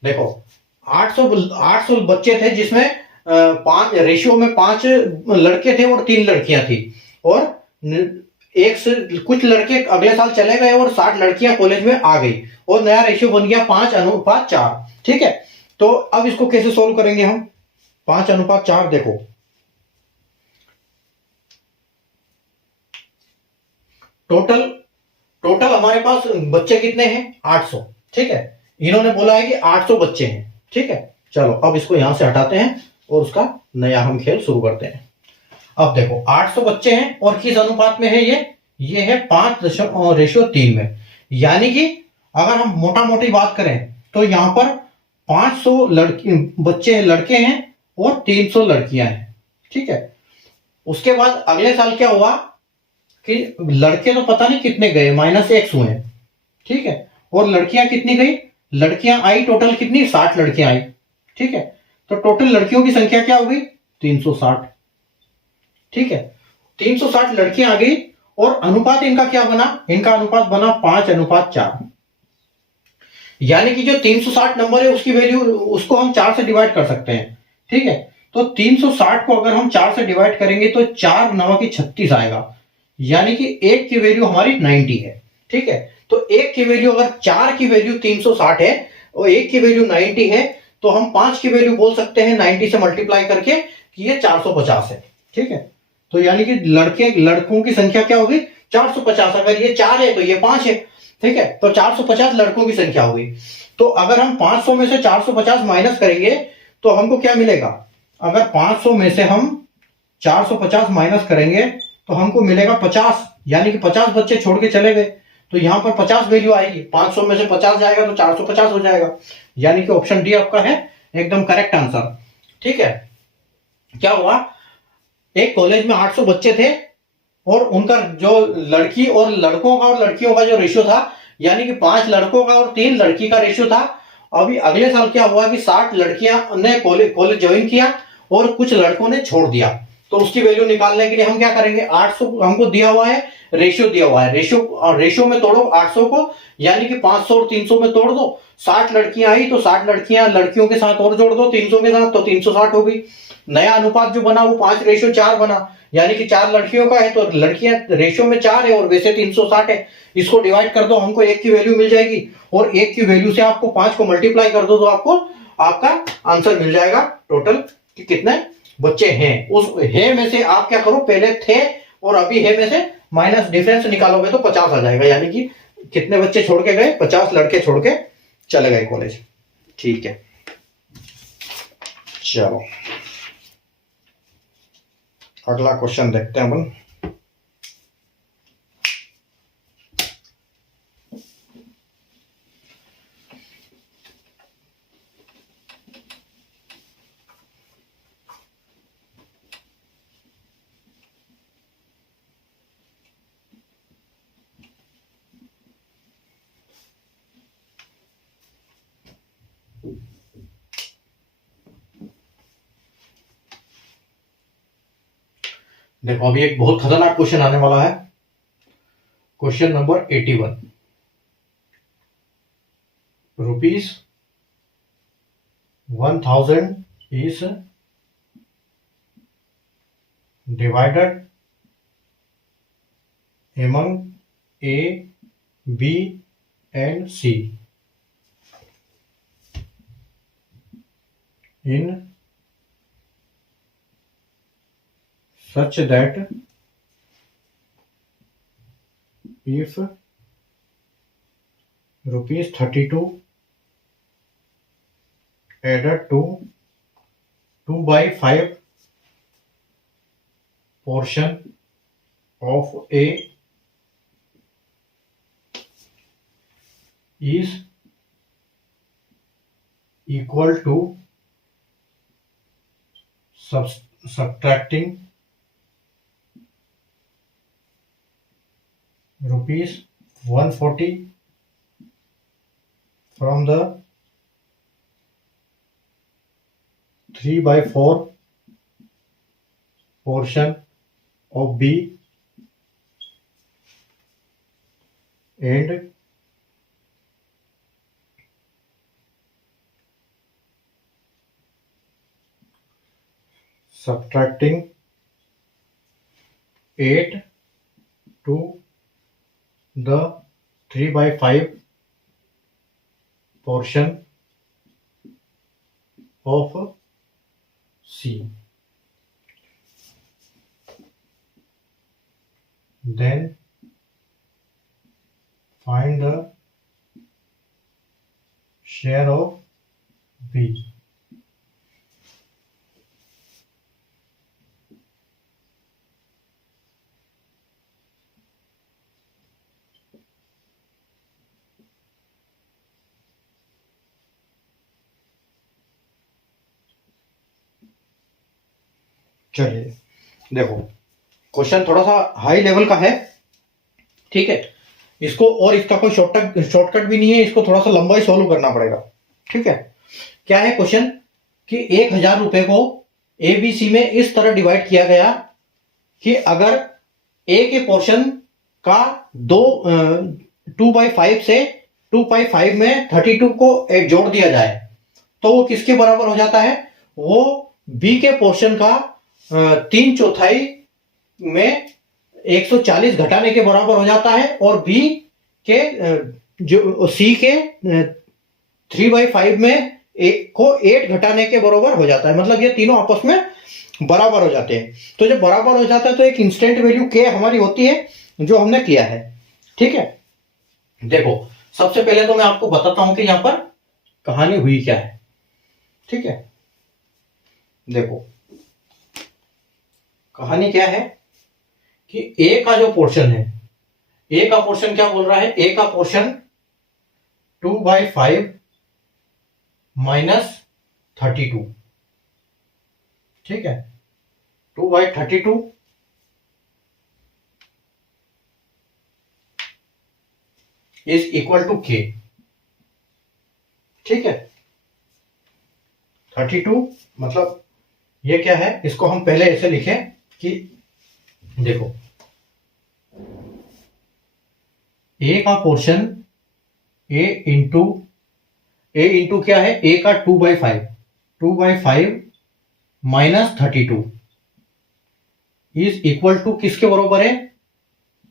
देखो 800 बच्चे थे जिसमें 5 रेशियो में 5 लड़के थे और 3 लड़कियां थी, और कुछ लड़के अगले साल चले गए और 60 लड़कियां कॉलेज में आ गई और नया रेशियो बन गया 5:4, ठीक है। तो अब इसको कैसे सोल्व करेंगे हम, 5:4। देखो टोटल हमारे पास बच्चे कितने हैं, 800, ठीक है। इन्होंने बोला है कि 800 बच्चे हैं, ठीक है। चलो अब इसको यहां से हटाते हैं और उसका नया हम खेल शुरू करते हैं। अब देखो 800 बच्चे हैं और किस अनुपात में है, ये है 5:3 में। यानी कि अगर हम मोटा मोटी बात करें तो यहां पर 500 लड़के हैं और 300 लड़कियां हैं, ठीक है। उसके बाद अगले साल क्या हुआ कि लड़के तो पता नहीं कितने गए, -x हुए, ठीक है। और लड़कियां कितनी गई, लड़कियां आई टोटल कितनी, 60 लड़कियां आई, ठीक है। तो टोटल लड़कियों की संख्या क्या हो गई, 360, ठीक है। 360 लड़कियां आ गई और अनुपात इनका क्या बना, इनका अनुपात बना 5:4। यानी कि जो 360 नंबर है उसकी वैल्यू, उसको हम 4 से डिवाइड कर सकते हैं, ठीक है। तो 360 को अगर हम 4 से डिवाइड करेंगे तो 4 9 की 36 आएगा। यानी कि 1 की वैल्यू हमारी 90 है, ठीक है। तो 1 की वैल्यू, अगर 4 की वैल्यू 360 है और 1 की वैल्यू 90 है, तो हम 5 की वैल्यू बोल सकते हैं 90 से मल्टीप्लाई करके कि ये 450 है, ठीक है। तो यानी कि लड़कों की संख्या क्या होगी, 450। अगर ये 4 है तो ये 5 है, ठीक है। तो 450 लड़कों की संख्या होगी। तो अगर हम 500 में से 450 माइनस करेंगे तो हमको क्या मिलेगा, अगर 500 में से हम 450 माइनस करेंगे तो हमको मिलेगा 50। यानी कि 50 बच्चे छोड़ के चले गए, तो यहां पर 50 वैल्यू आएगी। 500 में से 50 जाएगा तो 450 हो जाएगा। यानी कि ऑप्शन डी आपका है एकदम करेक्ट आंसर, ठीक है। क्या हुआ, एक कॉलेज में 800 बच्चे थे और उनका जो लड़की और लड़कों का और लड़कियों का जो रेशियो था, यानी कि 5 लड़कों का और 3 लड़की का रेशियो था। अभी अगले साल क्या हुआ कि 60 लड़कियां ने कॉलेज ज्वाइन किया और कुछ लड़कों ने छोड़ दिया। तो उसकी वैल्यू निकालने के लिए हम क्या करेंगे, 800 हमको दिया हुआ है, रेशियो दिया हुआ है, रेशियो में तोड़ो 800 को, यानी कि 500 और 300 में तोड़ दो। 60 लड़कियां आई तो 60 लड़कियां लड़कियों के साथ और जोड़ दो 300 के साथ, तो 360 हो गई। नया अनुपात जो बना वो 5:4 बना, यानी कि 4 लड़कियों का है तो लड़कियां रेशियो में 4 है और वैसे 360 है। इसको डिवाइड कर दो, हमको 1 की वैल्यू मिल जाएगी, और 1 की वैल्यू से आपको 5 को मल्टीप्लाई कर दो तो आपको आपका आंसर मिल जाएगा टोटल कि कितने बच्चे हैं। उस है में से आप क्या करो, पहले थे और अभी है में से माइनस डिफरेंस निकालोगे तो 50 आ जाएगा, यानी कि कितने बच्चे छोड़ के गए, 50 लड़के छोड़ के चले गए कॉलेज। ठीक है, चलो अगला क्वेश्चन देखते हैं अपन। देखो अभी एक बहुत खतरनाक क्वेश्चन आने वाला है। Question number 81। Rupees 1000 is divided among A, B and C in such that if rupees 32 added to 2/5 portion of A is equal to subtracting rupees 140 from the 3/4 portion of B and subtracting 8 to the 3/5 portion of C. Then find the share of B. चलिए देखो, question थोड़ा सा high level का है, ठीक है। इसको और इसका कोई शॉर्टकट भी नहीं है, इसको थोड़ा सा लंबा ही सॉल्व करना पड़ेगा, ठीक है। क्या है क्वेश्चन कि 1000 रुपए को एबीसी में इस तरह डिवाइड किया गया कि अगर ए के पोर्शन का 2/5 से 2/5 में 32 को जोड़ दिया जाए तो वो किसके बराबर हो जाता है, वो बी के पोर्शन का 3/4 में 140 घटाने के बराबर हो जाता है, और बी के जो सी के 3/5 में एक को 8 घटाने के बराबर हो जाता है। मतलब ये तीनों आपस में बराबर हो जाते हैं। तो जब बराबर हो जाता है तो एक इंस्टेंट वैल्यू के हमारी होती है जो हमने किया है, ठीक है। देखो सबसे पहले तो मैं आपको बताता हूं कि यहां पर कहानी हुई क्या है, ठीक है। देखो कहानी क्या है कि ए का जो पोर्शन है, ए का पोर्शन क्या बोल रहा है, ए का पोर्शन 2/5 माइनस 32, ठीक है। 2/32 इज इक्वल टू के। ठीक है, 32 मतलब ये क्या है, इसको हम पहले ऐसे लिखें कि देखो ए का पोर्शन ए इंटू क्या है, ए का 2/5 माइनस 32 इज इक्वल टू किसके बरोबर है,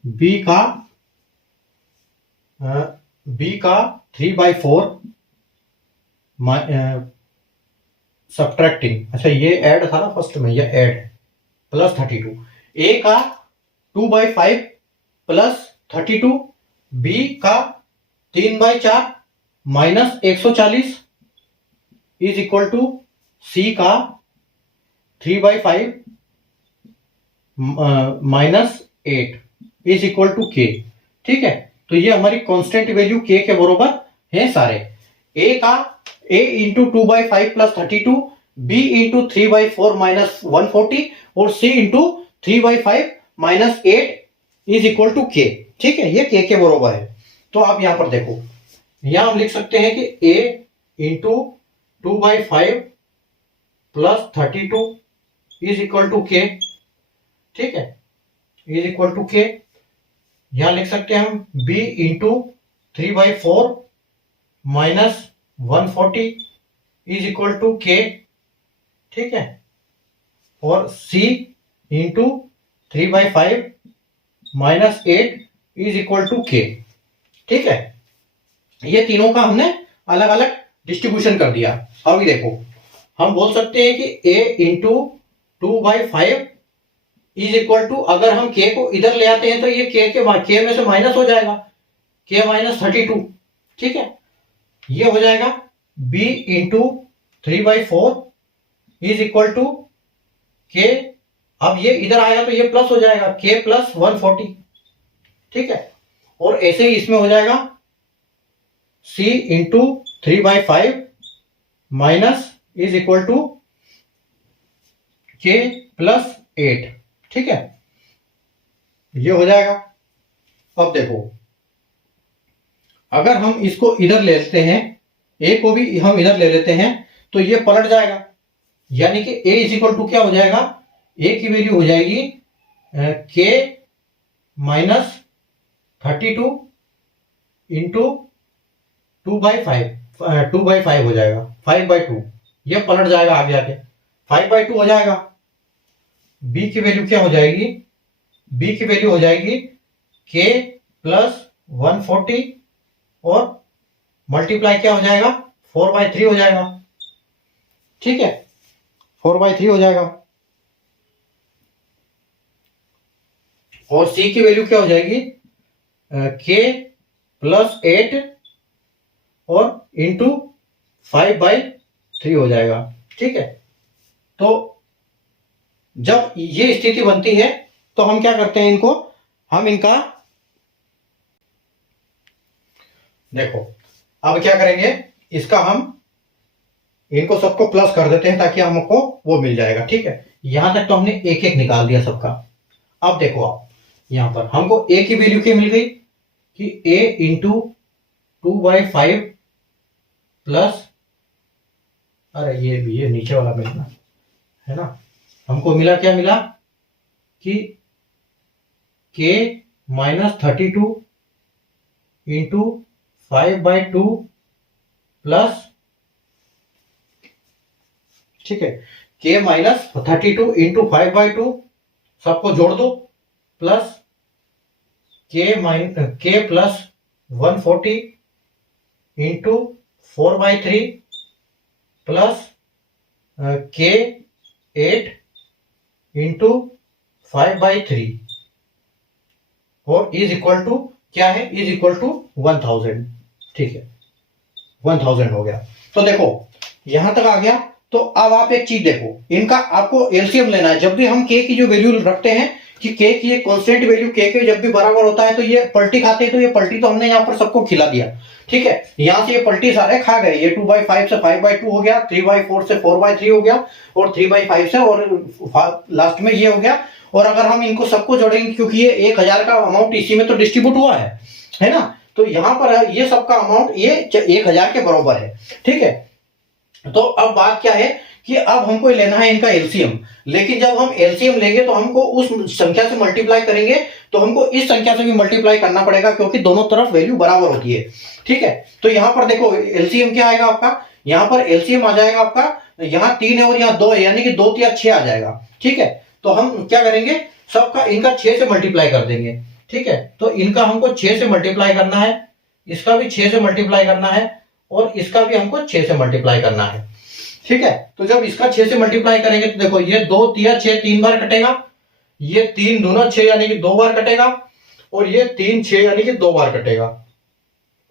बी का 3/4 सब्ट्रैक्टिंग, अच्छा ये ऐड था ना फर्स्ट में, ये ऐड प्लस 32, ए का 2/5 प्लस 32, बी का 3/4 माइनस 140 इज इक्वल टू सी का 3/5 minus 8 is equal to K. ठीक है, तो ये हमारी कांस्टेंट वैल्यू के बरोबर है सारे। A into 2/5 plus 32, B into 3/4 minus 140 और C into 3/5 minus 8 is equal to K. ठीक है, ये के बरोबर है। तो आप यहां पर देखो, यहां हम लिख सकते हैं कि A into 2/5 plus 32 is equal to K. ठीक है, इज इक्वल टू के। यहां लिख सकते हैं हम B into 3/4 minus 140 is equal to K. ठीक है, और C into 3/5 minus 8 is equal to K. ठीक है, ये तीनों का हमने अलग अलग डिस्ट्रीब्यूशन कर दिया। अभी देखो, हम बोल सकते हैं कि A into 2/5 is equal to, अगर हम के को इधर ले आते हैं तो ये के में से माइनस हो जाएगा, के माइनस 32। ठीक है, ये हो जाएगा B into 3/4 is equal to k. अब ये इधर आएगा तो ये प्लस हो जाएगा, के प्लस 140। ठीक है, और ऐसे ही इसमें हो जाएगा C into 3/5 minus is equal to K plus 8। ठीक है, ये हो जाएगा। अब देखो, अगर हम इसको इधर ले लेते हैं, ए को भी हम इधर ले लेते हैं, तो ये पलट जाएगा, यानी कि ए इज इक्वल टू क्या हो जाएगा, ए की वैल्यू हो जाएगी के माइनस 32 इंटू 2/5 हो जाएगा, 5/2। ये पलट जाएगा आगे आके, 5/2 हो जाएगा। बी की वैल्यू क्या हो जाएगी, बी की वैल्यू हो जाएगी के प्लस 140 और मल्टीप्लाई क्या हो जाएगा, 4/3 हो जाएगा। ठीक है, 4/3 हो जाएगा। और सी की वैल्यू क्या हो जाएगी, के प्लस 8 और इंटू 5/3 हो जाएगा। ठीक है, तो जब ये स्थिति बनती है तो हम क्या करते हैं, हम इनका देखो, अब क्या करेंगे, इसका हम इनको सबको प्लस कर देते हैं ताकि हमको वो मिल जाएगा। ठीक है, यहां तक तो हमने एक एक निकाल दिया सबका। अब देखो, आप यहां पर हमको ए की वैल्यू क्या मिल गई कि ए इंटू 2/5 प्लस, अरे ये नीचे वाला मिलना है ना, हमको मिला, क्या मिला कि के माइनस 32 इंटू 5/2 प्लस, ठीक है, के माइनस 32 इंटू 5/2 सबको जोड़ दो, प्लस के प्लस 140 इंटू 4/3 प्लस के 8 इंटू 5/3 और इज इक्वल टू क्या है, इज इक्वल टू 1000। ठीक है, 1000 हो गया। तो देखो यहां तक आ गया। तो अब आप एक चीज देखो, इनका आपको एलसीएम लेना है। जब भी हम के की जो वैल्यू रखते हैं कि के की एक कांस्टेंट वैल्यू के जब भी बराबर होता है तो ये पलटी खाते हैं, तो ये पलटी तो हमने यहाँ पर सबको खिला दिया। ठीक है, यहां से ये पलटी सारे खा गए। ये 2/5 से 5/2 हो गया, 3/4 से 4/3 हो गया और 3/5 से, और लास्ट में ये हो गया। और अगर हम इनको सबको जोड़ेंगे, क्योंकि ये 1000 का अमाउंट इसी में तो डिस्ट्रीब्यूट हुआ है ना, तो यहाँ पर है ये सबका अमाउंट ये 1000 के बराबर है। ठीक है, तो अब बात क्या है कि अब हमको लेना है इनका एलसीएम, लेकिन जब हम एलसीएम लेंगे तो हमको उस संख्या से मल्टीप्लाई करेंगे तो हमको इस संख्या से भी मल्टीप्लाई करना पड़ेगा, क्योंकि दोनों तरफ वैल्यू बराबर होती है। ठीक है, तो यहां पर देखो एलसीएम क्या आएगा आपका, यहां पर एलसीएम आ जाएगा आपका, यहाँ 3 है और यहाँ 2 है, यानी कि 2 3 6 आ जाएगा। ठीक है, तो हम क्या करेंगे सबका इनका 6 से मल्टीप्लाई कर देंगे। ठीक है, तो इनका हमको 6 से मल्टीप्लाई करना है, इसका भी 6 से मल्टीप्लाई करना है और इसका भी हमको 6 से मल्टीप्लाई करना है। ठीक है, तो जब इसका 6 से मल्टीप्लाई करेंगे तो देखो ये 2 3 6 3 बार कटेगा, ये 3 दूना 6 यानी कि 2 बार कटेगा और ये 3 6 यानी कि 2 बार कटेगा।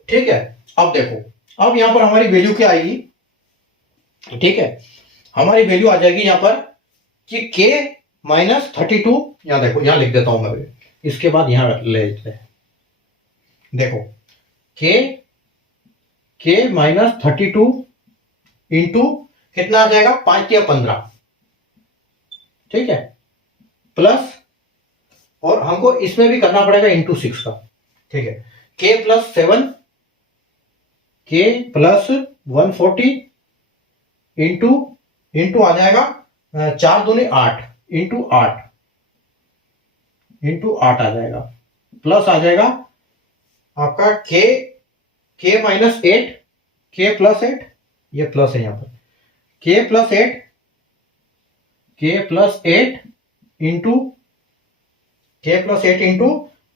ठीक है, अब देखो अब यहां पर हमारी वैल्यू क्या आएगी। ठीक है, हमारी वैल्यू आ जाएगी यहां पर कि k माइनस 32, यहां देखो यहां लिख देता हूं मैं, इसके बाद यहां ले लेते हैं। देखो k माइनस 32 इंटू कितना आ जाएगा 5 या 15। ठीक है, प्लस और हमको इसमें भी करना पड़ेगा इंटू 6 का। ठीक है, k plus 7 k plus 140 into आ जाएगा 4 दूनी 8 इंटू 8 आ जाएगा, प्लस आ जाएगा आपका k माइनस 8 k प्लस 8, ये प्लस है यहां पर k प्लस 8 इंटू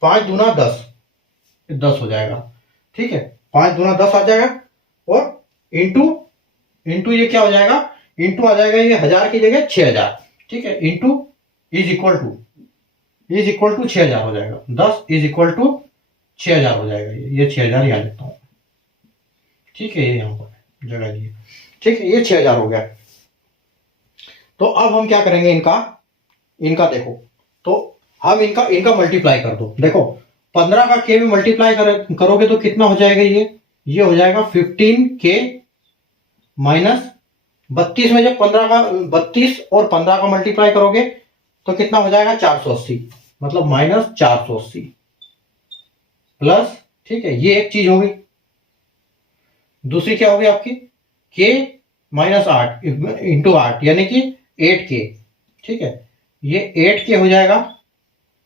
5 दूना 10 हो जाएगा। ठीक है, 5 दूना 10 आ जाएगा और इंटू ये क्या हो जाएगा, इंटू आ जाएगा ये 1000 की जगह 6000। ठीक है, इंटू इज इक्वल टू 6000 हो जाएगा, 10 इज इक्वल टू 6000 हो जाएगा, ये 6000 यहां लिखता हूं। ठीक है, ये यहां पर जगह दी। ठीक है, ये 6000 हो गया। तो अब हम क्या करेंगे इनका देखो, तो हम इनका मल्टीप्लाई कर दो। देखो 15 का k में मल्टीप्लाई करोगे तो कितना हो जाएगा, ये हो जाएगा 15k माइनस 32 में जब 32 और 15 का मल्टीप्लाई करोगे तो कितना हो जाएगा 480, मतलब माइनस 480 प्लस। ठीक है, ये एक चीज होगी। दूसरी क्या होगी आपकी k माइनस 8 इंटू 8 यानी कि 8k। ठीक है, ये 8k हो जाएगा,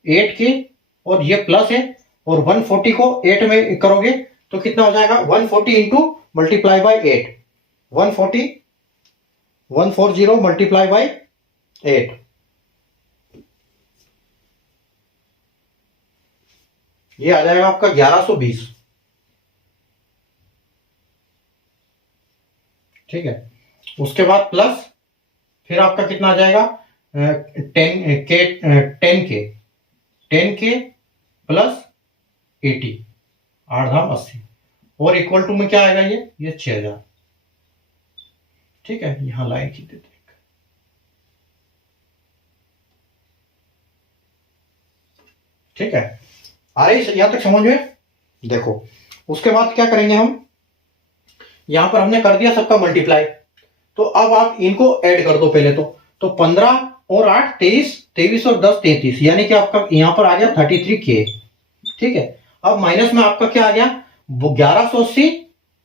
8k और ये प्लस है और 140 को 8 में करोगे तो कितना हो जाएगा 140 into multiply by 8, 140 multiply by 8, ये आ जाएगा आपका 1120। ठीक है, उसके बाद प्लस फिर आपका कितना आ जाएगा 10k प्लस 80, 8 धाम 80 और इक्वल टू में क्या आएगा ये 6000। ठीक है, यहां लाइन खींच देते हैं। ठीक है, आ रही यहां तक समझ में। देखो उसके बाद क्या करेंगे हम, यहां पर हमने कर दिया सबका मल्टीप्लाई, तो अब आप इनको ऐड कर दो पहले तो 15 और 8 23, 23 और 10 33, यानी कि आपका यहां पर आ गया 33k। ठीक है, अब माइनस में आपका क्या आ गया 1180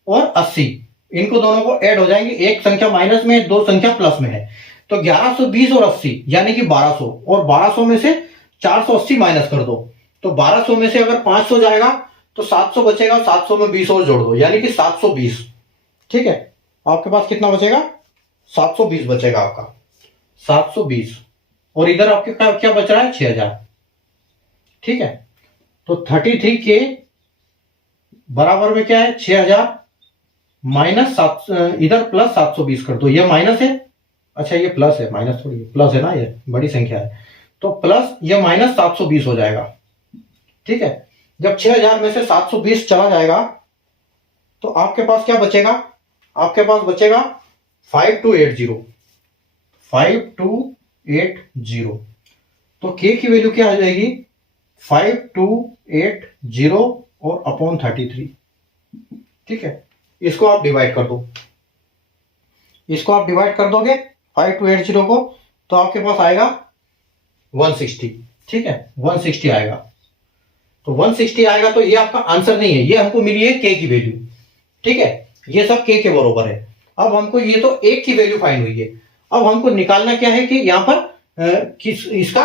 और 80, इनको दोनों को ऐड हो जाएंगे, एक संख्या माइनस में दो संख्या प्लस में है, तो 1120 और 80 यानी कि 1200, और 1200 में से 480 माइनस कर दो, तो 1200 में से अगर 500 जाएगा तो 700 बचेगा, 700 में 20 और जोड़ दो यानी कि 720। ठीक है, आपके पास कितना बचेगा 720 बचेगा आपका 720, और इधर आपके क्या बच रहा है 6000। ठीक है, तो 33k बराबर में क्या है 6000 माइनस 7, इधर प्लस 720 कर दो, ये माइनस है, अच्छा ये प्लस है, माइनस थोड़ी प्लस है ना, ये बड़ी संख्या है, तो प्लस ये माइनस 720 हो जाएगा। ठीक है, जब 6000 में से 720 चला जाएगा तो आपके पास क्या बचेगा, आपके पास बचेगा 5280, 5280, तो k की वैल्यू क्या आ जाएगी 5280 और अपॉन 33। ठीक है, इसको आप डिवाइड कर दो, इसको आप डिवाइड कर दोगे 5280 को तो आपके पास आएगा 160। ठीक है, 160 आएगा। तो 160 आएगा, तो ये आपका आंसर नहीं है, ये हमको मिली है के की वैल्यू। ठीक है, ये सब के बराबर है। अब हमको ये तो एक की वैल्यू फाइंड हुई है, अब हमको निकालना क्या है कि यहाँ पर किस इसका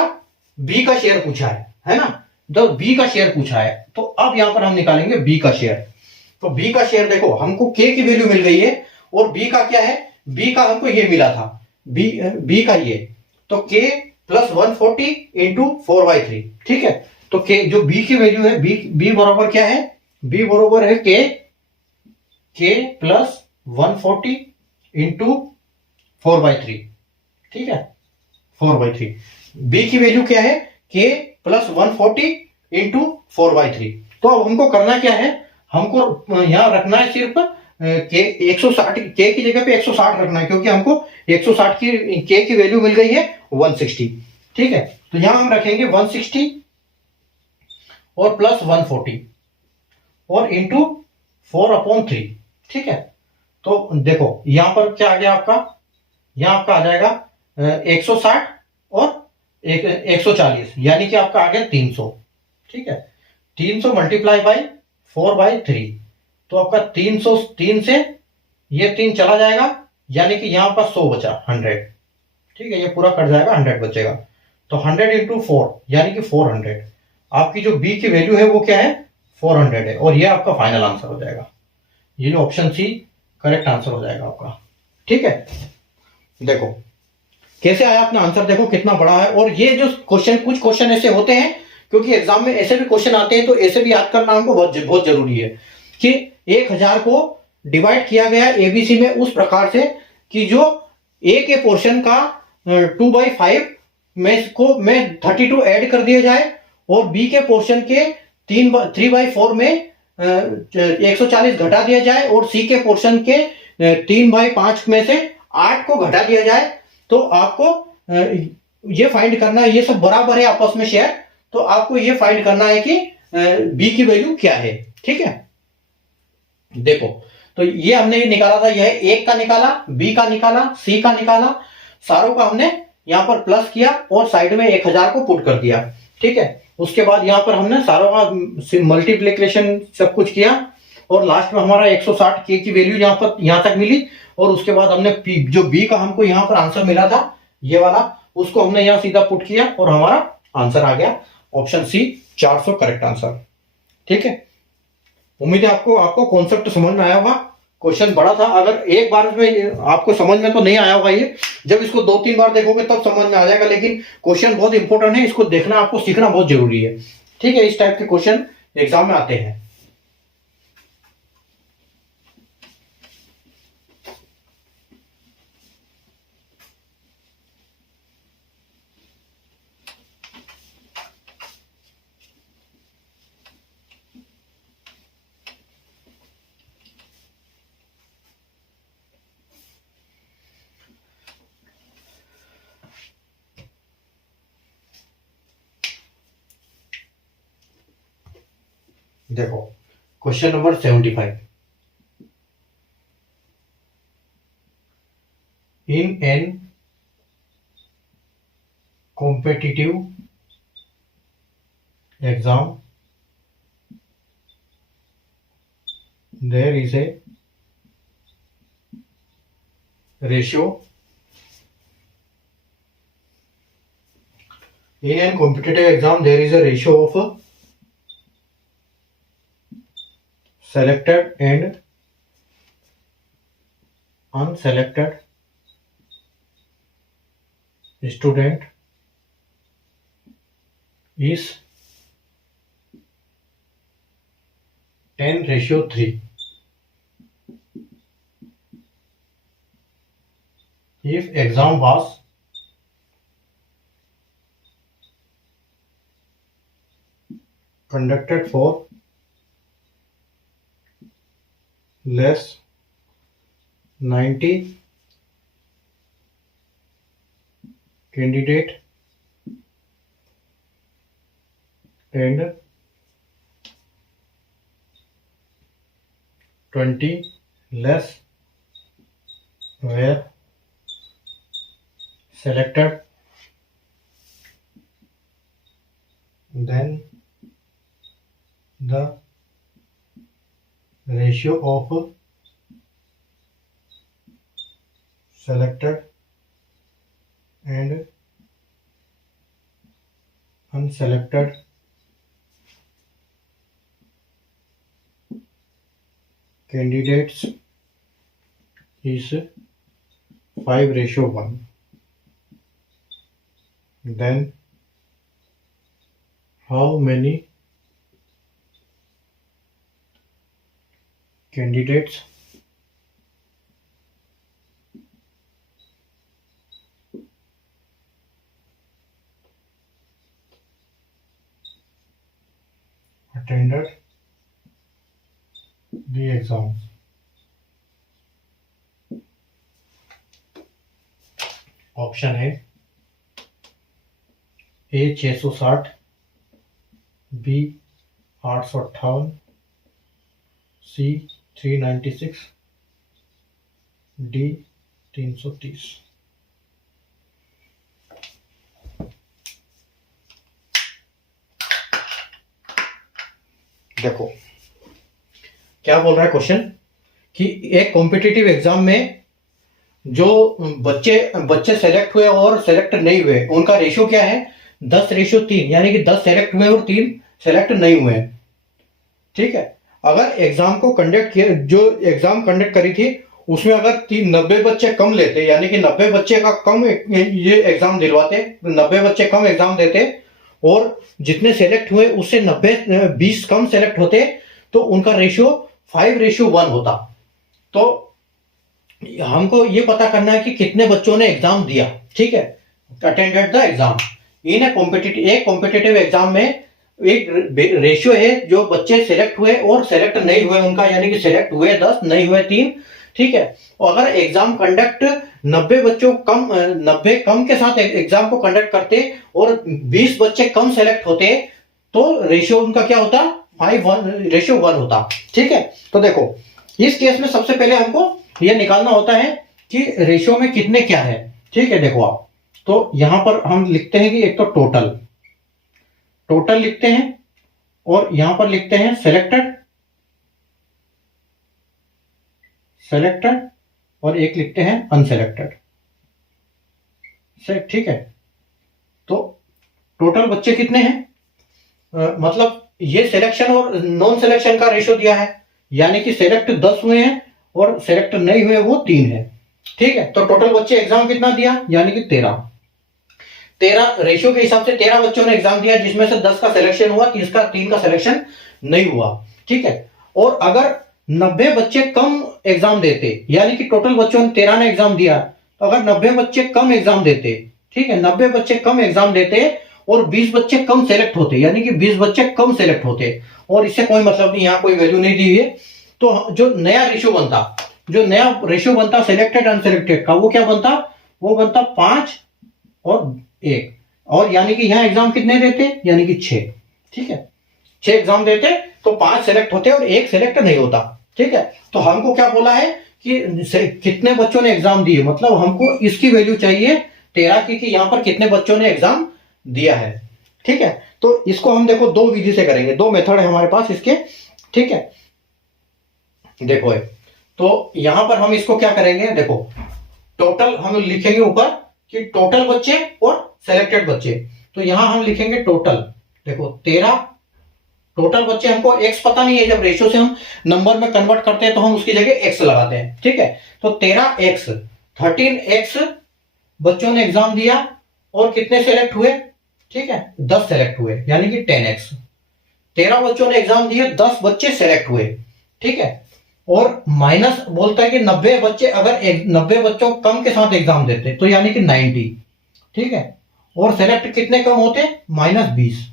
बी का शेयर पूछा है ना, तो बी का शेयर पूछा है, तो अब यहां पर हम निकालेंगे बी का शेयर। तो बी का शेयर देखो, हमको के की वैल्यू मिल गई है और बी का क्या है, बी का हमको ये मिला था, बी का ये, तो के प्लस 140 इंटू 4/3। ठीक है, तो के जो बी की वैल्यू है, बी बराबर क्या है, बी बराबर है के प्लस 140 इंटू 4/3। ठीक है, 4/3। बी की वैल्यू क्या है, के प्लस 140 इंटू 4/3। तो अब हमको करना क्या है, हमको यहां रखना है सिर्फ के 160, के की जगह पे 160 रखना है, क्योंकि हमको 160 की के की वैल्यू मिल गई है 160। ठीक है, तो यहां हम रखेंगे 160 और प्लस 140 और इंटू 4/3। ठीक है, तो देखो यहां पर क्या आ गया आपका, यहां आपका आ जाएगा 160 और 140, यानी कि आपका आ गया 300। ठीक है, 300 मल्टीप्लाई बाई 4/3, तो आपका 303 से ये 3 चला जाएगा, यानी कि यहां पर 100 बचा, 100। ठीक है, ये पूरा कट जाएगा, 100 बचेगा, तो 100 इंटू 4 यानी कि 400। आपकी जो बी की वैल्यू है वो क्या है, 400 है, और ये आपका फाइनल आंसर हो जाएगा। ये जो ऑप्शन सी करेक्ट आंसर हो जाएगा आपका। ठीक है, देखो कैसे आया अपना आंसर, देखो कितना बड़ा है। और ये जो क्वेश्चन, कुछ क्वेश्चन ऐसे होते हैं, क्योंकि एग्जाम में ऐसे भी क्वेश्चन आते हैं, तो ऐसे भी याद करना हमको बहुत बहुत जरूरी है कि 1000 को डिवाइड किया गया एबीसी में उस प्रकार से कि जो ए के पोर्शन का 2/5 में 32 ऐड कर दिया जाए, और बी के पोर्शन के 3/4 में 140 घटा दिया जाए, और सी के पोर्शन के 3/5 में से 8 को घटा दिया जाए। तो आपको ये फाइंड करना है, ये सब बराबर है आपस में शेयर, तो आपको ये फाइंड करना है कि बी की वैल्यू क्या है। ठीक है, देखो तो ये हमने निकाला था, यह एक का निकाला, बी का निकाला, सी का निकाला, सारों का हमने यहां पर प्लस किया और साइड में 1000 को पुट कर दिया। ठीक है, उसके बाद यहां पर हमने सारों का मल्टीप्लीकेशन सब कुछ किया, और लास्ट में हमारा 160 के की वैल्यू यहां तक मिली, और उसके बाद हमने जो बी का हमको यहां पर आंसर मिला था ये वाला, उसको हमने यहां सीधा पुट किया और हमारा आंसर आ गया ऑप्शन सी, 400 करेक्ट आंसर। ठीक है, उम्मीद है आपको कॉन्सेप्ट समझ में आया होगा। क्वेश्चन बड़ा था, अगर एक बार में आपको समझ में तो नहीं आया होगा, ये जब इसको 2-3 बार देखोगे तब समझ में आ जाएगा, लेकिन क्वेश्चन बहुत इंपॉर्टेंट है, इसको देखना, आपको सीखना बहुत जरूरी है। ठीक है, इस टाइप के क्वेश्चन एग्जाम में आते हैं। देखो question number 75, in an competitive exam there is a ratio, in an competitive exam there is a ratio of selected and unselected student is 10:3. If exam was conducted for less 90 candidate and 20 less were selected, then the ratio of selected and unselected candidates is 5:1. Then how many candidates attended the exam? Option है ए 660, B 858, सी 396, D 330। देखो क्या बोल रहा है question कि एक competitive exam में जो बच्चे सेलेक्ट हुए और सेलेक्ट नहीं हुए उनका रेशियो क्या है 10:3, यानी कि 10 सेलेक्ट हुए और 3 सेलेक्ट नहीं हुए। ठीक है, अगर एग्जाम को कंडक्ट किया, जो एग्जाम कंडक्ट करी थी उसमें अगर 90 बच्चे कम लेते, यानी कि 90 बच्चे का कम ये एग्जाम दिलवाते, 90 बच्चे कम एग्जाम देते और जितने सेलेक्ट हुए उससे 20 कम सेलेक्ट होते तो उनका रेशियो 5:1 होता। तो हमको ये पता करना है कि कितने बच्चों ने एग्जाम दिया। ठीक है, attended the exam in A competitive exam में एक रेशियो है जो बच्चे सेलेक्ट हुए और सेलेक्ट नहीं हुए उनका, यानी कि सेलेक्ट हुए 10 नहीं हुए 3। ठीक है, और अगर एग्जाम कंडक्ट 90 कम के साथ एग्जाम को कंडक्ट करते और 20 बच्चे कम सेलेक्ट होते तो रेशियो उनका क्या होता 5:1 होता। ठीक है, तो देखो इस केस में सबसे पहले हमको यह निकालना होता है कि रेशियो में कितने क्या है। ठीक है, देखो आप तो यहां पर हम लिखते हैं कि एक तो टोटल लिखते हैं और यहां पर लिखते हैं सेलेक्टेड और एक लिखते हैं अनसेलेक्टेड। ठीक है, तो टोटल बच्चे कितने हैं, मतलब ये सिलेक्शन और नॉन सिलेक्शन का रेशियो दिया है, यानी कि सेलेक्ट 10 हुए हैं और सेलेक्ट नहीं हुए वो 3 है। ठीक है, तो टोटल बच्चे एग्जाम कितना दिया, यानी कि 13 रेशियो के हिसाब से 13 बच्चों ने एग्जाम दिया, जिसमें से 10 का सिलेक्शन हुआ, 3 का सिलेक्शन नहीं हुआ। ठीक है, और अगर 90 बच्चे कम एग्जाम देते, यानी कि टोटल बच्चों ने 13 ने एग्जाम दिया, तो अगर 90 बच्चे कम एग्जाम देते, ठीक है 90 बच्चे कम एग्जाम देते और 20 बच्चे कम सेलेक्ट होते, यानी कि 20 बच्चे कम सेलेक्ट होते, और इससे कोई मतलब नहीं, यहां कोई वैल्यू नहीं दी हुई है, तो जो नया रेशियो बनता सेलेक्टेड अनसेलेक्टेड का, वो क्या बनता, वो बनता 5 और 1, और यानी कि यहां एग्जाम कितने देते, यानी कि 6। ठीक है, 6 एग्जाम देते तो 5 सेलेक्ट होते और 1 सेलेक्ट नहीं होता। ठीक है, तो हमको क्या बोला है कि कितने बच्चों ने एग्जाम दिए, मतलब हमको इसकी वैल्यू चाहिए 13 की, कि यहां पर कितने बच्चों ने एग्जाम दिया है। ठीक है, तो इसको हम देखो 2 विधि से करेंगे, 2 मेथड है हमारे पास इसके। ठीक है, देखो तो यहां पर हम इसको क्या करेंगे, देखो टोटल हम लिखेंगे ऊपर कि टोटल बच्चे और सेलेक्टेड बच्चे, तो यहां हम लिखेंगे टोटल। देखो 13 टोटल बच्चे, हमको एक्स पता नहीं है, जब रेशियो से हम नंबर में कन्वर्ट करते हैं तो हम उसकी जगह एक्स लगाते हैं। ठीक है, तो 13x बच्चों ने एग्जाम दिया और कितने सेलेक्ट हुए, ठीक है 10 सेलेक्ट हुए, यानी कि 10x। 13 बच्चों ने एग्जाम दिए, 10 बच्चे सेलेक्ट हुए। ठीक है, और माइनस बोलता है कि 90 बच्चे अगर 90 बच्चों कम के साथ एग्जाम देते तो यानी कि 90। ठीक है, और सेलेक्ट कितने कम होते, -20।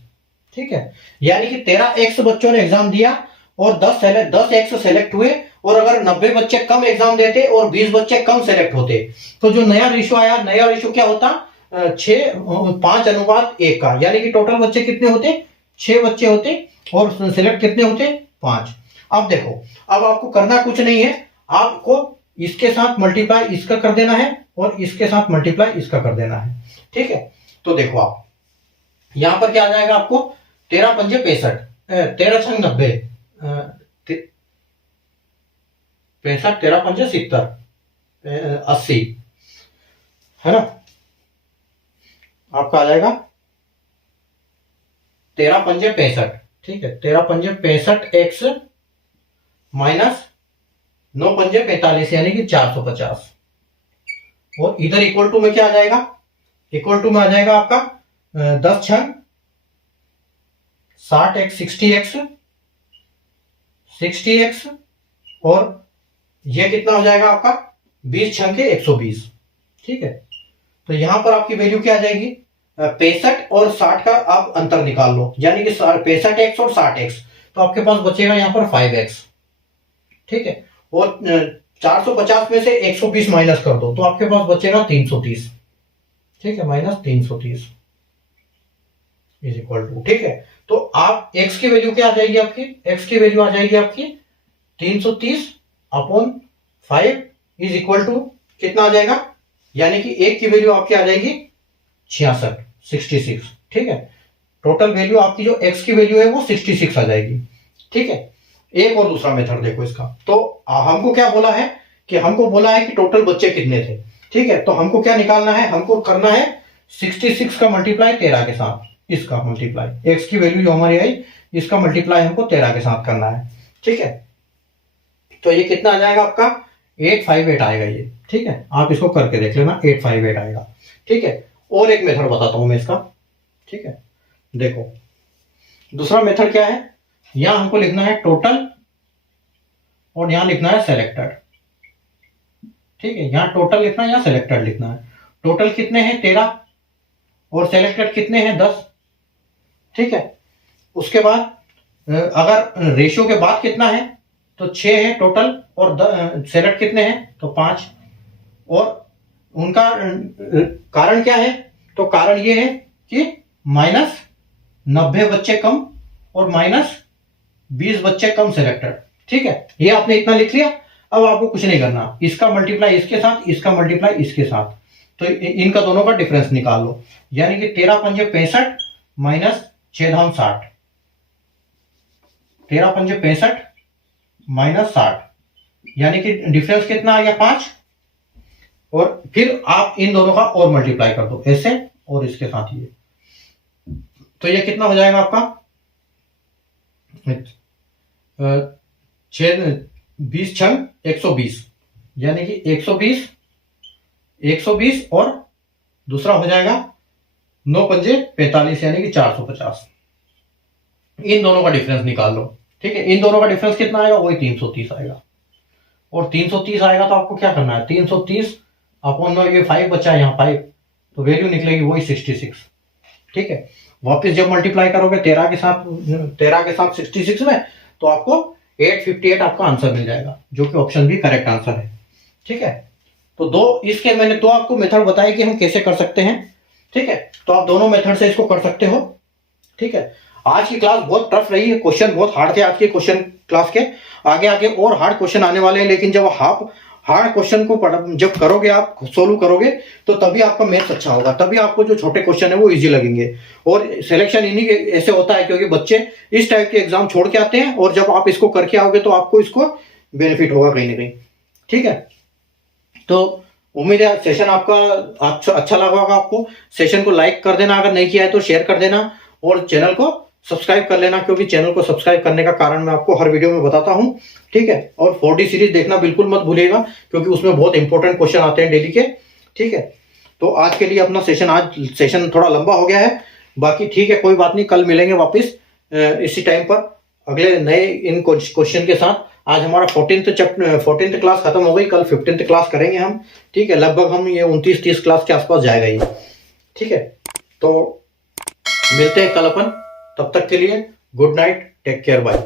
ठीक है, यानी कि 13x बच्चों ने एग्जाम दिया और 10x सेलेक्ट हुए, और अगर 90 बच्चे कम एग्जाम देते और 20 बच्चे कम सेलेक्ट होते तो जो नया रेशियो आया, नया रेशियो क्या होता 5:1 का, यानी कि टोटल बच्चे कितने होते 6 बच्चे होते और सेलेक्ट कितने होते 5। अब देखो, अब आपको करना कुछ नहीं है, आपको इसके साथ मल्टीप्लाई इसका कर देना है और इसके साथ मल्टीप्लाई इसका कर देना है। ठीक है, तो देखो आप यहां पर क्या आ जाएगा आपको 13×5 = 65, 13 छंग 90, 65, 13 पंजे 70, 80 है ना। आपका आ जाएगा 13 पंजे 65, ठीक है। 13 पंजे 65 एक्स माइनस 9 पंजे 45 यानी कि 450। और इधर इक्वल टू में क्या आ जाएगा, इक्वल टू में आ जाएगा आपका 10 छंग 60 एक्स 60 एक्स और ये कितना हो जाएगा आपका 20 छंग के 120, ठीक है। तो यहां पर आपकी वैल्यू क्या आ जाएगी, 65 और 60 का आप अंतर निकाल लो, यानी कि 65 एक्स और 60 एक्स, तो आपके पास बचेगा यहां पर 5 एक्स, ठीक है। और 450 में से 120 माइनस कर दो तो आपके पास बचेगा 330, ठीक है, माइनस 330 इज इक्वल टू, ठीक है। तो आप x की वैल्यू क्या आ जाएगी आपकी, x की वैल्यू आ जाएगी आपकी 330 अपॉन 5 इज इक्वल टू कितना आ जाएगा, यानी कि एक की वैल्यू आपकी आ जाएगी 66, ठीक है। टोटल वैल्यू आपकी जो x की वैल्यू है वो 66 आ जाएगी, ठीक है। एक और दूसरा मेथड देखो इसका, तो हमको क्या बोला है कि हमको बोला है कि टोटल बच्चे कितने थे, ठीक है। तो हमको क्या निकालना है, हमको करना है 66 का मल्टीप्लाई 13 के साथ, इसका मल्टीप्लाई x की वैल्यू जो हमारी आई इसका मल्टीप्लाई हमको 13 के साथ करना है, ठीक है। तो ये कितना आ जाएगा आपका 858 आएगा ये, ठीक है। आप इसको करके देख लेना 858 आएगा, ठीक है। और एक मेथड बताता हूं मैं इसका, ठीक है। देखो दूसरा मेथड क्या है, यहां हमको लिखना है टोटल और यहां लिखना है सेलेक्टेड, ठीक है। यहां टोटल लिखना है, यहां सेलेक्टेड लिखना है। टोटल कितने हैं 13 और सेलेक्टेड कितने हैं 10, ठीक है। उसके बाद अगर रेशियो के बाद कितना है तो 6 है टोटल और सेलेक्ट कितने हैं तो 5, और उनका कारण क्या है, तो कारण ये है कि माइनस 90 बच्चे कम और माइनस 20 बच्चे कम सेलेक्टेड, ठीक है। ये आपने इतना लिख लिया। अब आपको कुछ नहीं करना, इसका मल्टीप्लाई इसके साथ, इसका मल्टीप्लाई इसके साथ, तो इनका दोनों का डिफरेंस निकाल लो, यानी कि 13 पंजे 65 माइनस 6 धाम 60, 13 पंजे 65 माइनस 60, यानी कि डिफरेंस कितना आ गया 5। और फिर आप इन दोनों का और मल्टीप्लाई कर दो ऐसे और इसके साथ ये, तो ये कितना हो जाएगा आपका 20 छंग 120, यानी कि 120 और दूसरा हो जाएगा 9 पंजे 45 यानी कि 450। इन दोनों का डिफरेंस निकाल लो, ठीक है। इन दोनों का डिफरेंस कितना आएगा, वही 330 आएगा। और 330 आएगा तो आपको क्या करना है, 330 अपॉन ये 5 बचा है यहाँ 5, तो वैल्यू निकलेगी वही 66, ठीक है। वापस जब मल्टीप्लाई करोगे 13 के साथ 66 में, तो आपको 858 आपका आंसर मिल जाएगा, जो कि ऑप्शन भी करेक्ट आंसर है, ठीक है। तो मैंने दो आपको मेथड बताए कि हम कैसे कर सकते हैं, ठीक है। तो आप दोनों मेथड से इसको कर सकते हो, ठीक है। आज की क्लास बहुत टफ रही है, क्वेश्चन बहुत हार्ड थे आज के क्वेश्चन क्लास के। आगे आगे और हार्ड क्वेश्चन आने वाले हैं, लेकिन जब आप हार्ड क्वेश्चन को जब करोगे, आप सोल्व करोगे, तो तभी आपका मैथ्स अच्छा होगा, तभी आपको जो छोटे क्वेश्चन है वो इजी लगेंगे। और सिलेक्शन इन्हीं ऐसे होता है क्योंकि बच्चे इस टाइप के एग्जाम छोड़ के आते हैं, और जब आप इसको करके आओगे तो आपको इसको बेनिफिट होगा कहीं ना कहीं, ठीक है। तो उम्मीद है सेशन आपका अच्छा लगा होगा आपको। सेशन को लाइक कर देना, अगर नहीं किया है तो शेयर कर देना, और चैनल को सब्सक्राइब कर लेना, क्योंकि चैनल को सब्सक्राइब करने का कारण मैं आपको हर वीडियो में बताता हूं, ठीक है। और 4D सीरीज देखना बिल्कुल मत भूलिएगा, क्योंकि उसमें बहुत इंपॉर्टेंट क्वेश्चन आते हैं डेली के, ठीक है। तो आज के लिए अपना सेशन थोड़ा लंबा हो गया है, बाकी ठीक है, कोई बात नहीं, कल मिलेंगे वापिस इसी टाइम पर अगले नए इन क्वेश्चन के साथ। आज हमारा 14th क्लास खत्म हो गई, कल 15th क्लास करेंगे हम, ठीक है। लगभग हम ये 29-30 क्लास के आसपास जाएगा ये, ठीक है। तो मिलते हैं कल अपन, तब तक के लिए good night, take care, bye.